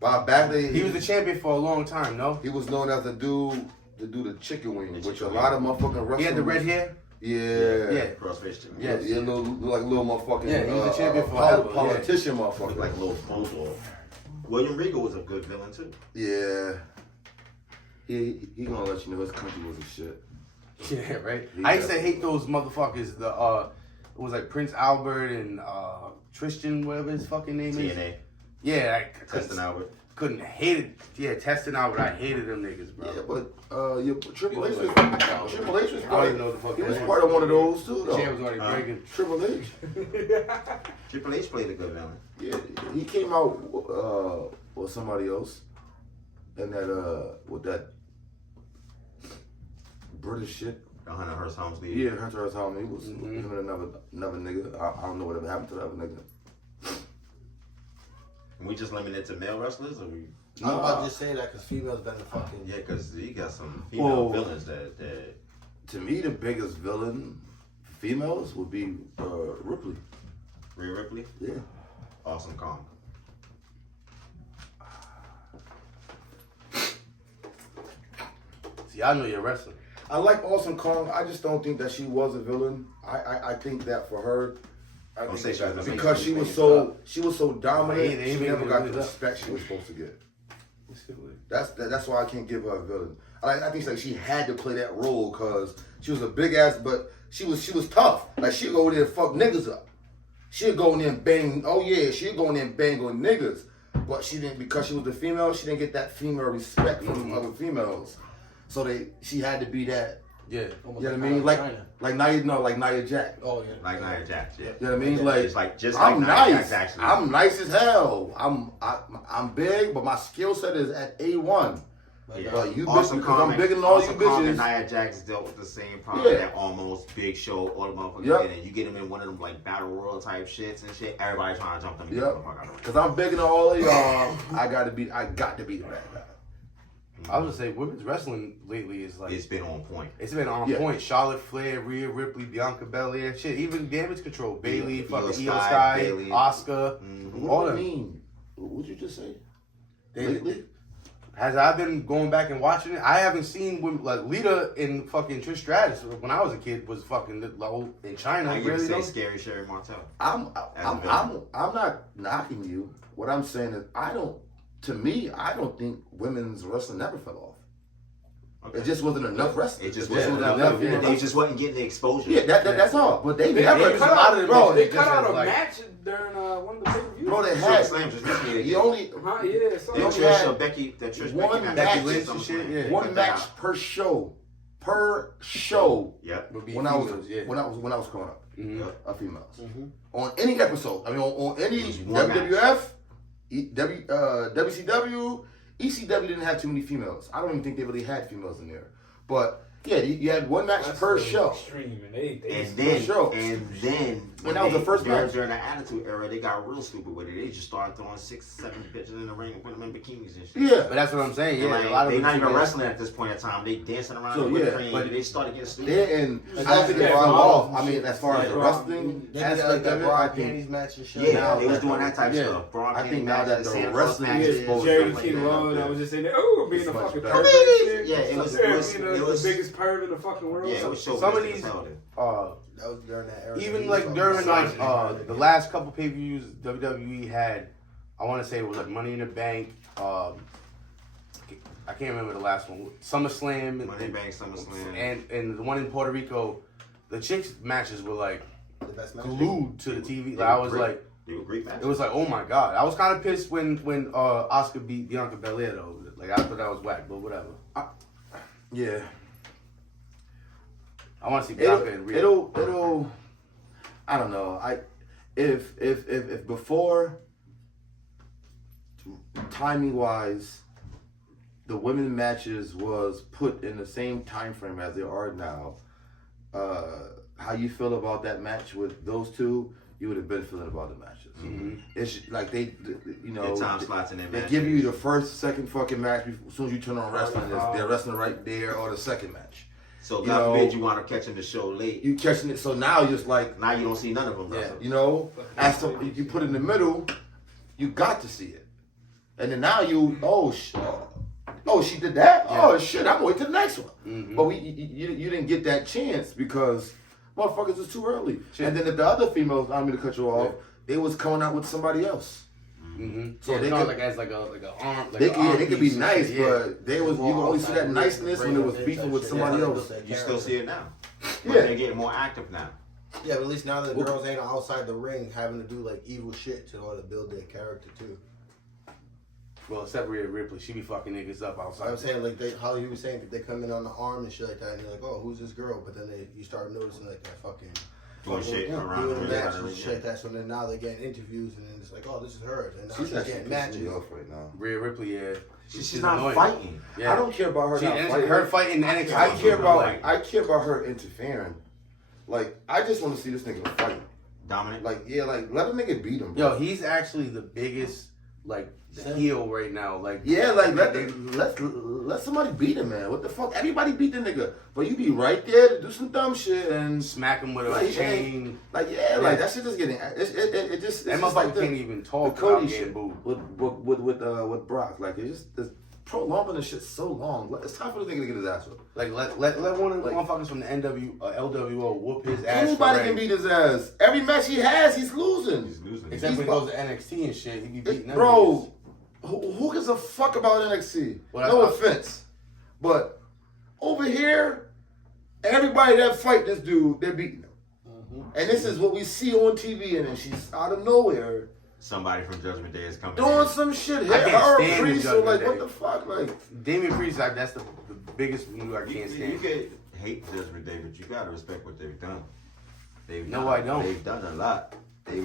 Bob Backlund. He was the champion for a long time. No. He was known as the dude to do the chicken wing, The which chicken a lot of motherfucking wrestlers. He had the red hair. Yeah. Yeah. CrossFit chicken. Yes. Yeah, little, like little motherfucking. Yeah, he was the champion forever, yeah. Politician Looked motherfucker. like a little bulldog. William Regal was a good villain too. Yeah. He gonna let you know his country was a shit. Yeah, right. He I used to definitely hate those motherfuckers. It was like Prince Albert and Tristan, whatever his fucking name is. TNA. Yeah, I Testing Albert. couldn't hate it. Yeah, testing out, but I hated them niggas, bro. Yeah, but your Triple H was look like Triple H was I don't part. even know what the fuck He that was is. part of one of those too, The chair was though. already breaking. Triple H. Triple H played a good villain. Yeah, he came out with somebody else, and that with that British shit. The Hunter Hearst Helmsley. Yeah, Hunter S. Helmsley. He was Mhm. him and another nigga. I don't know whatever happened to the other nigga. And we just limited to male wrestlers, or we? I was about to just say that because females been the fucking. Yeah, because you got some female Whoa. villains that. To me, the biggest villain, females, would be Ripley. Rhea Ripley, Yeah. Awesome Kong. See, I know you're a wrestler. I like Awesome Kong. I just don't think that she was a villain. I think that for her, I Don't think say that she was a because villain. she was so dominant, They she made never it got really the up. respect she was supposed to get. That's why I can't give her a villain. I think it's like she had to play that role because she was a big ass, but she was tough. Like she'd go in there and fuck niggas up. She'd go in there and bang. Oh yeah, she'd go in there and bang on niggas. But she didn't, because she was a female. She didn't get that female respect from other females. So she had to be that. Yeah. Almost You know what I mean? Like China. like Nia Jax. Oh yeah. Like Nia Jax, yeah. You know what I mean? Like It's like just like I'm Nia nice. Jax, actually. I'm nice as hell. I'm big, but my skill set is at A1. Yeah. But you Awesome bitches, because I'm Kong bigger than all you Awesome Kong and bitches. Nia Jax dealt with the same problem. Yeah. That almost big show, all the motherfuckers. Yep. And then you get them in one of them like battle royal type shits and shit. Everybody trying to jump them. and Yep. get the fuck out of Because I'm bigger than all of y'all. I got to be the bad guy. I was gonna say women's wrestling lately is like It's been on point. it's been on Yeah. point. Charlotte Flair, Rhea Ripley, Bianca Belair, shit. Even Damage Control, Bailey, Io fucking Sky, Io Sky, Bayley. Oscar, Mhm. all What of do you them. mean? What'd you just say? They- Lately? Has I been going back and watching it? I haven't seen women like Lita and fucking Trish Stratus when I was a kid was fucking low in China. I get to Really say though? Scary Sherry Martel. I'm villain. not knocking you. What I'm saying is to me, I don't think women's wrestling never fell off. Okay. It just wasn't enough wrestling. It just Yeah, wasn't no, enough. yeah, They yeah. just wasn't getting the exposure. Yeah, that's all. But they They never. cut out of the bro, match. They It cut just out a was like- match during one of the pay-per-views. Bro, they Sugar had. Slam just recently. You only Huh? Yeah. So That They Trish, had Becky, one Becky match did and something shit, like yeah. that. one Cut that match out. per show. Per show. Yep. Would be When I was females, yeah. when I was growing up, Mhm. of females Mhm. on any episode. I mean, on any It was one WWF, WCW, ECW didn't have too many females. I don't even think they really had females in there. But yeah, you had one match that's per really show. Extreme, and they And then, show. and then And that was the first match. During the Attitude Era, they got real stupid with it. They just started throwing 6, 7 bitches in the ring and putting them in bikinis and shit. Yeah. But that's what I'm saying. And Yeah, like, a lot of they not even females- wrestling at this point in time. They dancing around So, the whipped yeah, cream. but- They started getting stupid. Yeah, and I don't think Yeah, it brought Raw. off. I mean, as far as the Yeah, wrestling They got like aspect that of it, bra I and think panties match and shit. Yeah, Now they was that- doing that type yeah. stuff. Braun I think Panty now that matches, the Santa Claus wrestling matches, is supposed Jerry to the King be Lawler, I was just saying, oh, being It's a much fucking better. pervert and shit. Yeah, it was- Yeah, it was- being it the was- biggest perv in the fucking world. Yeah, it was so Some of risky these- as hell, dude. That was during that era. Even He like was during like signing the last couple pay-per-views WWE had, I want to say it was like Money in the Bank. I can't remember the last one. SummerSlam Money in the Bank, SummerSlam. and the one in Puerto Rico. The chicks matches were like the best match. glued to the TV. Like, I was like, They were great matches. it was like, oh my god. I was kind of pissed when Oscar beat Bianca Belair though. Like I thought that was whack, but whatever. Yeah. I want to see Bianca and Rhea. It'll. I don't know. If before, timing wise, the women matches was put in the same time frame as they are now, how you feel about that match with those two, you would have been feeling about the matches. Mhm. It's like they, you know, Their time slots in their they matches. give you the first, second fucking match as soon as you turn on wrestling. They're wrestling right there, or the second match. So you God know, forbid you want to catch in the show late. You catching it, so now you're just like, Now you don't see none of them wrestle. you know, as some, you put it in the middle, you got to see it, and then now you, oh she did that, oh shit, I'm waiting to the next one. Mhm. But you didn't get that chance because motherfuckers was too early. And then if the other females, I don't mean to cut you off, they was coming out with somebody else. Mm-hmm. So So they they could- like as like a arm. Like They an arm could be piece and nice, shit, yeah. but they was you can only see that niceness when it was beefing with somebody else. You still see it now. But Yeah. they're getting more active now. Yeah, but at least now the girls ain't outside the ring having to do like evil shit to order to build their character too. Well, except Rhea Ripley, she be fucking niggas up outside. I'm saying like how he was saying that they come in on the arm and shit like that, and you're like, oh, who's this girl? But then you start noticing like that fucking Doing shit around doing the ring. matches and shit like that. So then now they're getting interviews, and then it's like, oh, this is her, and now she's actually getting pissing matches. me off right now. Rhea Ripley, yeah. She's not annoying. fighting. Yeah. I don't care about her She, not and fighting. her fighting NXT. I care like, about her interfering. Like I just want to see this nigga fight. Dominant. Like let a nigga beat him. yo, Bro. he's actually the biggest like heel right now. Like let somebody beat him, man. What the fuck? Everybody beat the nigga, but you be right there to do some dumb shit and smack him with a Like, chain. like like that shit just getting it just That it's just motherfucker like can't even talk the Cody without getting shit booed. with Brock. Like it's prolonging the shit so long. It's time for the nigga to get his ass whooped. Like let one of the Like- motherfuckers from the LWO whoop his ass. Anybody for can rank. beat his ass. Every match he has, he's losing. He's losing. Except when he he's goes to NXT and shit, he be beating them Bro, who gives a fuck about NXT? Well, No I- offense, but over here, everybody that fight this dude, they're beating him. And this is what we see on TV, and then she's out of nowhere Somebody from Judgment Day is coming. doing in. some shit. I can't Her stand the priest, so Judgment like, Day. what the fuck, like. niggas. Damian Priest, like, that's the biggest move I You can't stand. could hate Judgment Day, but you gotta respect what they've done. No, I don't. They've done a lot.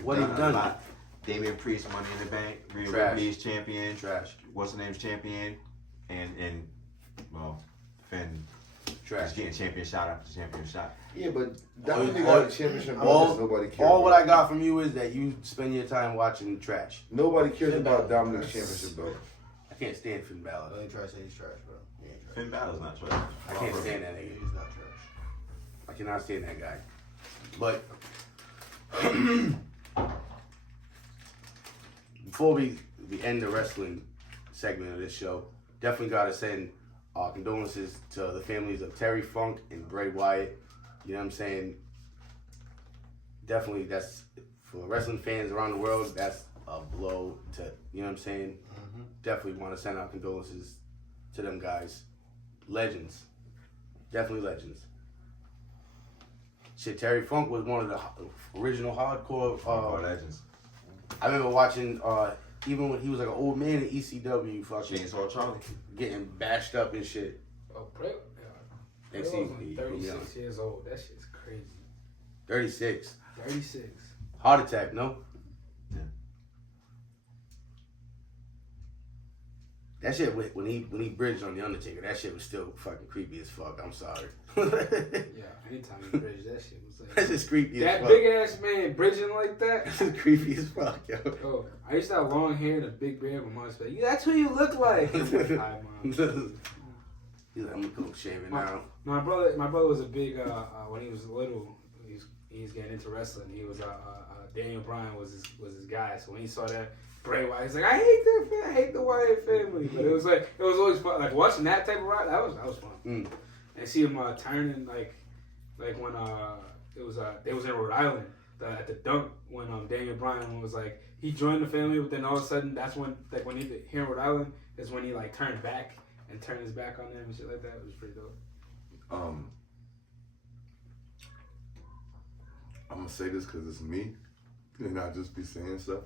What they've done? A lot. Damian Priest, Money in the Bank, Rhea Trash. Ripley's champion. Trash. What's the name's champion? And well, Finn Trash. is getting champion shot after champion shot. Yeah, but that All- nigga got a championship belt. all- Nobody cares. All what I got from you is that you spend your time watching trash. Nobody cares about Dominic's championship belt. I can't stand Finn Balor. I ain't try to say he's trash, bro. He ain't trash. Finn Balor's not trash. I can't stand that nigga. He's not trash. I cannot stand that guy. But before we end the wrestling segment of this show, definitely gotta send condolences to the families of Terry Funk and Bray Wyatt. You know what I'm saying? Definitely, that's for wrestling fans around the world. That's a blow to, you know what I'm saying? Definitely want to send out condolences to them guys. Legends, definitely legends. Shit, Terry Funk was one of the original hardcore. Hardcore legends. I remember watching, even when he was like an old man in ECW, fucking Chainsaw Charlie. getting bashed up and shit. Oh, Bray, They Bray see was only 36 years old. That shit's crazy. 36. 36. Heart attack, no? That shit when he bridged on the Undertaker, that shit was still fucking creepy as fuck. I'm sorry. Yeah, anytime he bridged, that shit was like. That's just creepy as That fuck. big ass man bridging like that. That's just creepy as fuck, yo. Oh, I used to have long hair and a big beard. My mom said, "That's who you look like." I'm like, "Hi, Mom." He's like, I'm gonna go shave it now. My brother was a big when he was little. He was getting into wrestling. He was Daniel Bryan was his guy. So when he saw that Bray Wyatt, he's like, I hate the Wyatt family. But it was always fun. Like watching that type of ride, that was fun. Mm. And see him turning like when they was in Rhode Island at the dunk when Daniel Bryan was like he joined the family, but then all of a sudden that's when when he here in Rhode Island is when he like turned back and turned his back on them and shit like that. It was pretty dope. I'm gonna say this because it's me, and not just be saying stuff.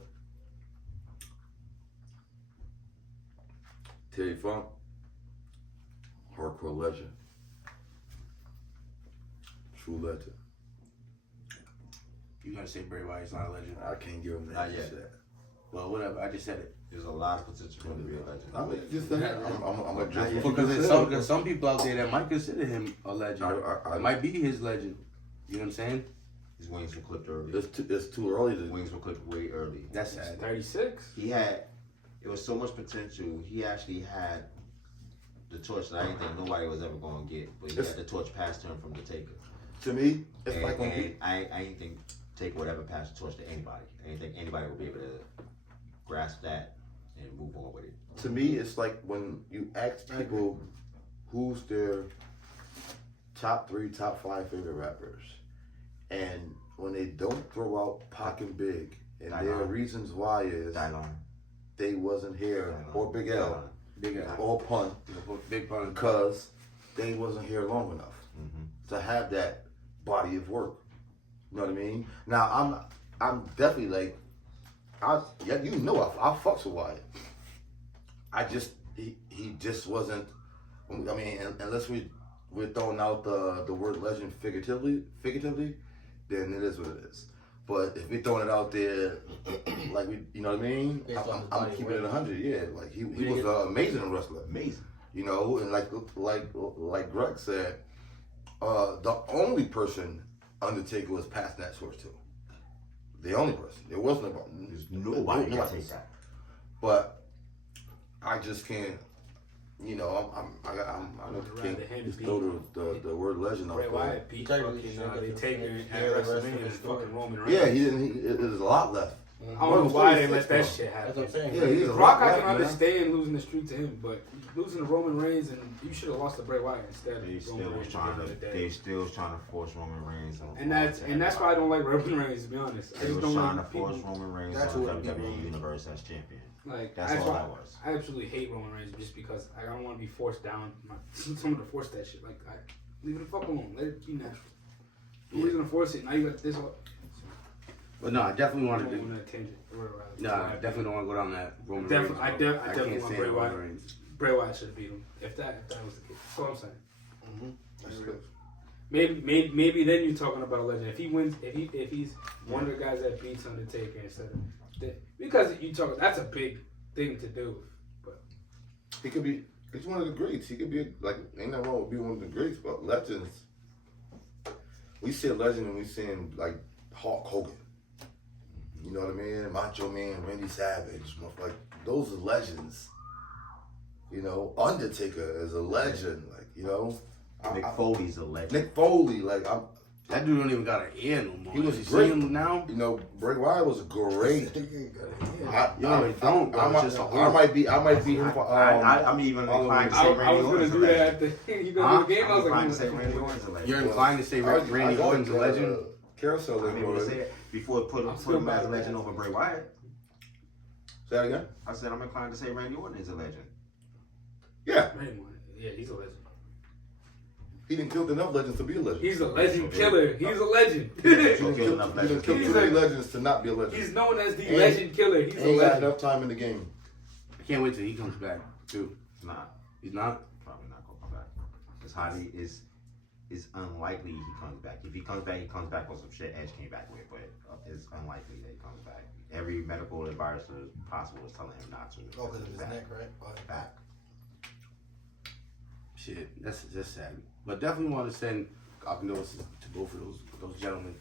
Terry Funk, hardcore legend, true legend. You gonna say Bray Wyatt's not a legend? I can't give him that Not yet. shit. Well, whatever. I just said it. There's a lot of potential for him to be a legend. I mean, just that. I'm addressing Because there's some people out there that might consider him a legend. I It might be his legend. You know what I'm saying? His wings were clipped early. It's too early to. Wings were clipped way early. That's sad. 36. It was so much potential. He actually had the torch that I didn't think nobody was ever going to get. But he had the torch passed to him from the Taker. To me, it's And, like when and I didn't think Taker would ever pass the torch to anybody. I didn't think anybody would be able to grasp that and move on with it. To me, it's like when you ask people who's their top 3, top 5 favorite rappers, and when they don't throw out Pac and Big, and their Dylon. reasons why is Dylon. they wasn't here, Dylon. or Big L, Big guy. or Pun, Big pun. because they wasn't here long enough Mm-hmm. to have that body of work. You know what I mean? Now I'm definitely like, I fucks with Wyatt. I just he just wasn't. I mean, unless we're throwing out the word legend figuratively, then it is what it is. But if we're throwing it out there, like you know what I mean? Based on his I'm body keeping it weight. 100. Yeah, like he was an amazing wrestler. Amazing. You know, and like Greg said, the only person Undertaker was passing that torch to. The only person. There wasn't about. There's nobody can take that. But I just can't. You know, I Rather him can't just beat throw the word legend Bray out Wyatt beat fucking the Taker at WrestleMania and fucking Roman Reigns. Yeah, he didn't. There's a lot left. I don't know why they let that 36 shit That's what I'm happen. saying. Yeah, he's a Brock, lot I can left, man. understand losing the streak to him, but losing to Roman Reigns and you should have lost to Bray Wyatt instead of They still Roman was Reigns. trying at the end to. of the day. They still was trying to force Roman Reigns. And that's why I don't like Roman Reigns, to be honest. I They just was don't trying like to force people. Roman Reigns That's on what WWE people- Universe as champion. Like That's all why that was. I absolutely hate Roman Reigns just because I don't want to be forced down. Someone to force that shit. Like, leave it the fuck alone. Let it be natural. No reason to force it. Now you got this. But no, I definitely I wanted don't to. want to tangent. No, I definitely don't want to go down that Roman Definitely- Reigns. I definitely can't want stand Bray Roman Wyatt. Reigns. Bray Wyatt should have beat him if that was the case. That's all I'm saying. Mm-hmm. That's good. Maybe then you're talking about a legend. If he wins, if he's one of the guys that beats Undertaker instead of because you talk, that's a big thing to do. But He could be. He's one of the greats. He could be like. Ain't nothing wrong with being one of the greats, but legends. We see a legend and we seeing like Hulk Hogan. You know what I mean? Macho Man, Randy Savage. Like those are legends. You know, Undertaker is a legend. Like you know, Mick Foley's a legend. Nick Foley. Like That dude don't even got an ear no more. He was You see great. him now. you know, Bray Wyatt was great. Yo, don't, bro. It's just a I might be him for. I'm even inclined to say I Randy was gonna Orton's a do that legend. at the you gonna do the game. I I'm was inclined like, to say Randy Orton's a legend. You're inclined to say Randy Orton's a legend. Carousel. I'm able to say it before put him as a legend over Bray Wyatt. Say that again. I said I'm inclined to say Randy Orton is a legend. Yeah, yeah, he's a legend. he didn't kill enough legends to be a legend. He's a legend killer. He's a legend. He didn't kill enough he didn't kill legends. too many legends to not be a legend. He's known as the And- legend killer. He's a Ain't got legend. enough time in the game. I can't wait till he comes back too. It's not. He's not. Probably not going to come back. It's highly is unlikely he comes back. If he comes back on some shit Edge came back with, but it's unlikely that he comes back every medical advisor possible is telling him not to. Oh, because of his Back. neck, right? Oh, Back. Shit, that's just sad. But definitely want to send our condolences to both of those gentlemen.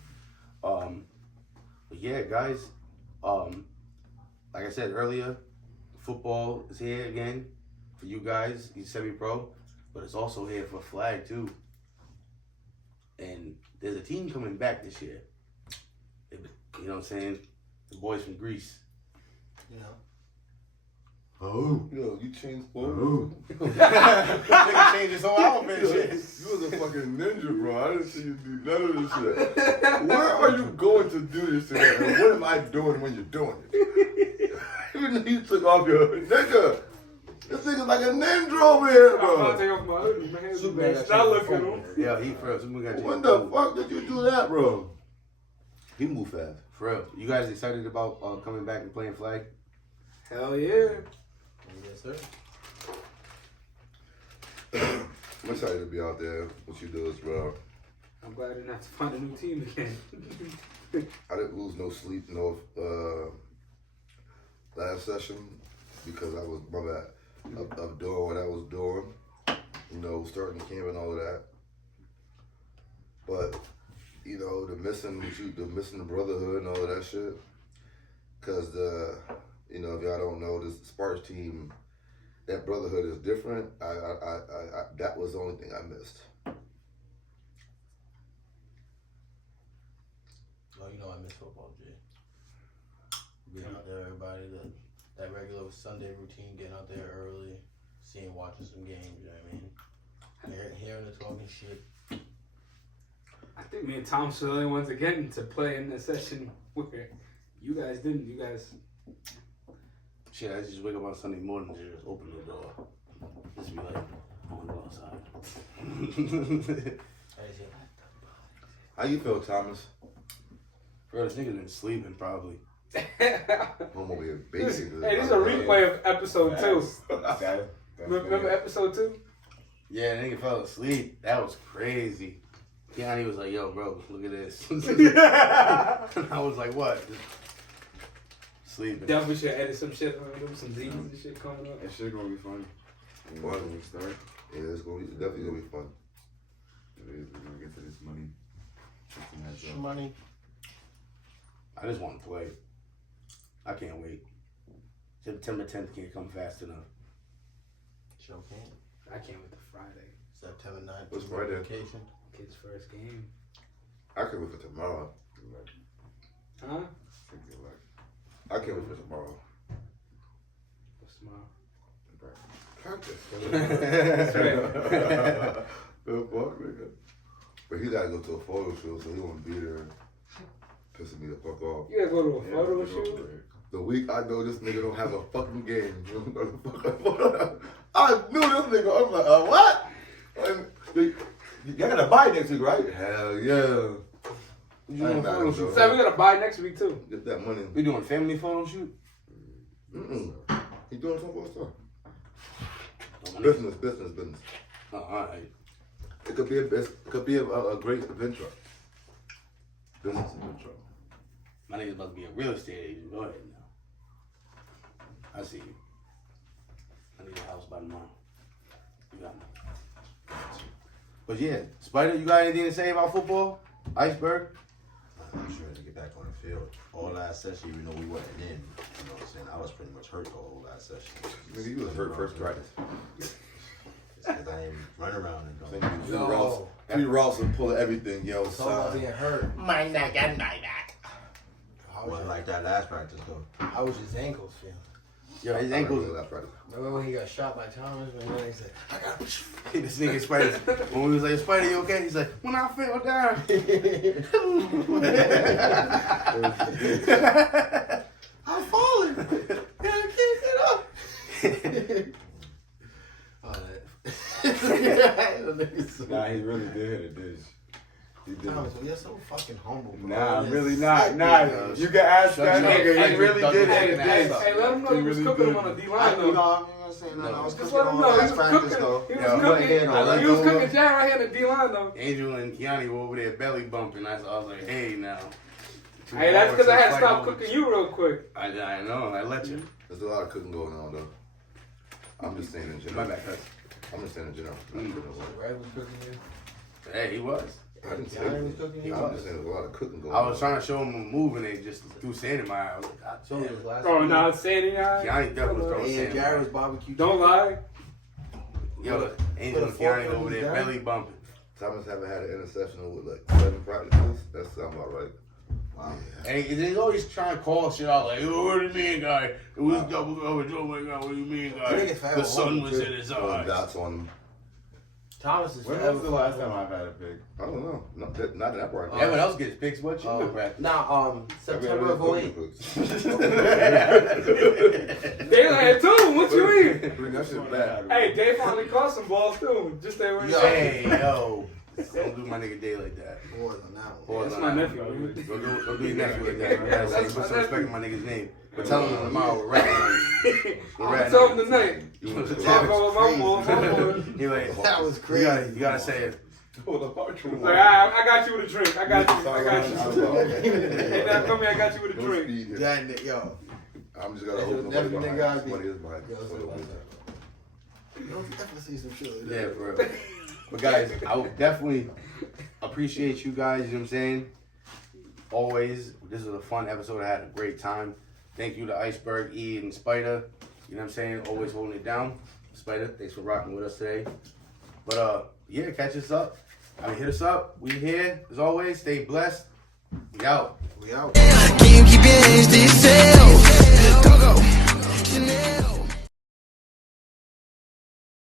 But yeah, guys. Like I said earlier, football is here again for you guys. He's semi-pro, but it's also here for flag too. And there's a team coming back this year. You know what I'm saying? The boys from Greece. You know. Oh. Yo, you changed sports. Nigga changed his whole outfit. Shit. You was a fucking ninja, bro. I didn't see you do none of this shit. Where are you going to do this today? And what am I doing when you're doing it? Even though you took off your nigga. This nigga's like a ninja over here, I'm about to bro. take off my hoodie, man. Superman got Stop you looking at phone. him. Yeah, he for real. Someone got you. When the fuck did you do that, bro? He moved fast. For real. You guys excited about coming back and playing flag? Hell yeah. Yes, sir. I'm excited to be out there with you dudes, bro. I'm glad I didn't have to find a new team again. I didn't lose no sleep, last session because I was, my bad, of doing what I was doing, you know, starting camp and all of that. But, you know, the missing the brotherhood and all of that shit. Cause you know, if y'all don't know, this Sparks team, that brotherhood is different. I that was the only thing I missed. Oh, you know I miss football, Jay. Being out there, everybody, that regular Sunday routine, getting out there early, watching some games, you know what I mean? Hearing the talking shit. I think me and Tom were the only ones that getting to play in the session where you guys didn't. You guys. Shit, I just wake up on Sunday morning and just open the door. Just be like, I want to go outside. How you feel, Thomas? Bro, this nigga's been sleeping probably. I'm over here basically. Hey, this is a replay of episode 2. Remember episode 2? Yeah, the nigga fell asleep. That was crazy. Keanu was like, yo, bro, look at this. And I was like, what? Just sleeping. Definitely should edit some shit on them, some Z's and shit coming up. That shit gonna be fun. Fun. When we start, Yeah, it's definitely gonna be fun. it is. We're gonna get to this money. Get some heads up. Money. I just want to play. I can't wait. September 10th can't come fast enough. Sure can. I can't wait to Friday. September 9th. What's Friday? Vacation. Kids' first game. I can't wait for tomorrow. Good luck. Huh? Take good luck. I can't wait for tomorrow. What's tomorrow? Practice. That's right. The fuck, nigga. But he gotta go to a photo shoot, so he won't be there. Pissing me the fuck off. You gotta go to a Yeah, photo we're shoot? over it. The week I know this nigga don't have a fucking game. I knew this nigga. I'm like, what? And you gotta buy next week, right? Hell yeah. You doing a photo shoot? So we gotta buy next week too. Get that money. We doing a family photo shoot? He doing some more stuff. Business. Oh, alright. It could be a great adventure. Business adventure. My nigga's about to be a real estate agent. Go ahead now. I see you. I need a house by tomorrow. You got me. But yeah, Spider, you got anything to say about football? Iceberg? I'm sure to get back on the field. All last session, even though we wasn't in, you know what I'm saying? I was pretty much hurt the whole last session. Nigga, you was hurt first practice. It's because I ain't run around and Three go. routes. 3 routes and pull everything, yo. It's all about Son. being hurt. My neck and my neck. Wasn't like that last practice though. How was his ankles feeling? Yo, his I ankles. remember last practice. Remember when he got shot by Thomas? And then he said, I got This nigga Spider. When we was like, Spider, you okay? He's like, when I fell down. I'm falling. Gotta keep it up. Oh, that. Nah, he really did hit a dish. He did. Thomas, well, you're so fucking humble, bro. Nah, I'm You're really sick, not. bro. Nah, you can ask Shut that your nigga. mouth. He really did Hey, hit a Hey, dish. hey, let him know He he was really cooking did. him on a I, D-line you know, though. I'm gonna say nothing. I was Just cooking let him on know. He last was practice cooking. though. He Yo, was You ain't hear cooking. no He was leftover. cooking Jared right here in the D-line though. Angel and Kiani were over there belly bumping. I was like, hey now. Hey, that's because I had to It's stop like- cooking you real quick. I know, I let you. There's a lot of cooking going on though. I'm just saying in My general. bad, cuz. I'm just saying in general. Red was cooking you. Hey, he was. I didn't say Keanu was cooking you. I'm just saying there's a lot of cooking going I on. was trying to show him a move and they just threw sand in my eye. I was like, God So damn. was last Oh, week. now it's Sandy now. Keanu definitely was throwing And sand. Jared was barbecue. Don't lie. Yo, Angel and Put a fork Keanu in over his there gun. belly bumping. Thomas haven't had an interception with like 7 practices. That sounds about right. Wow. And he's always trying to call shit out like, oh, what do you mean, guy? It was double coverage. Oh my God, what do you mean, I think guy? it's forever The sun home, was too. in his Throwing eyes. dots on him. Thomas is When forever was the last forever. time I've had a pig? I don't know. Not that practice. Everyone else gets picks. What you in practice? Nah, September of 08. Dave had two. What you mean? Bring that shit back. Hey, Dave finally caught some balls too. Just stay where you Yo. at. Hey, yo. Don't do my nigga day like that. Boys on that one. Pause That's on my that. nephew. Man. Don't do your nephew like that. You gotta say, That's put some my respect on my nigga's name. But tell him tomorrow we're rapping. I'm telling him tonight. You went to the Talk about my boy, my boy. He like, That was you crazy. gotta say it. Like, I got you with a drink. I got you. I got you. Hey, now come here. I got you with a No drink. speed here. That, yo. I'm just gonna That's hope what nobody every behind. nigga gotta be. Somebody is behind. Yo, so So, Don't ever see some shit like Yeah, that. for real. But guys, I would definitely appreciate you guys, you know what I'm saying? Always, this was a fun episode. I had a great time. Thank you to Iceberg, E, and Spider. You know what I'm saying? Always holding it down. Spider, thanks for rocking with us today. But yeah, catch us up. Hit us up. We here, as always. Stay blessed. We out. We out. Can't keep your hands to yourself.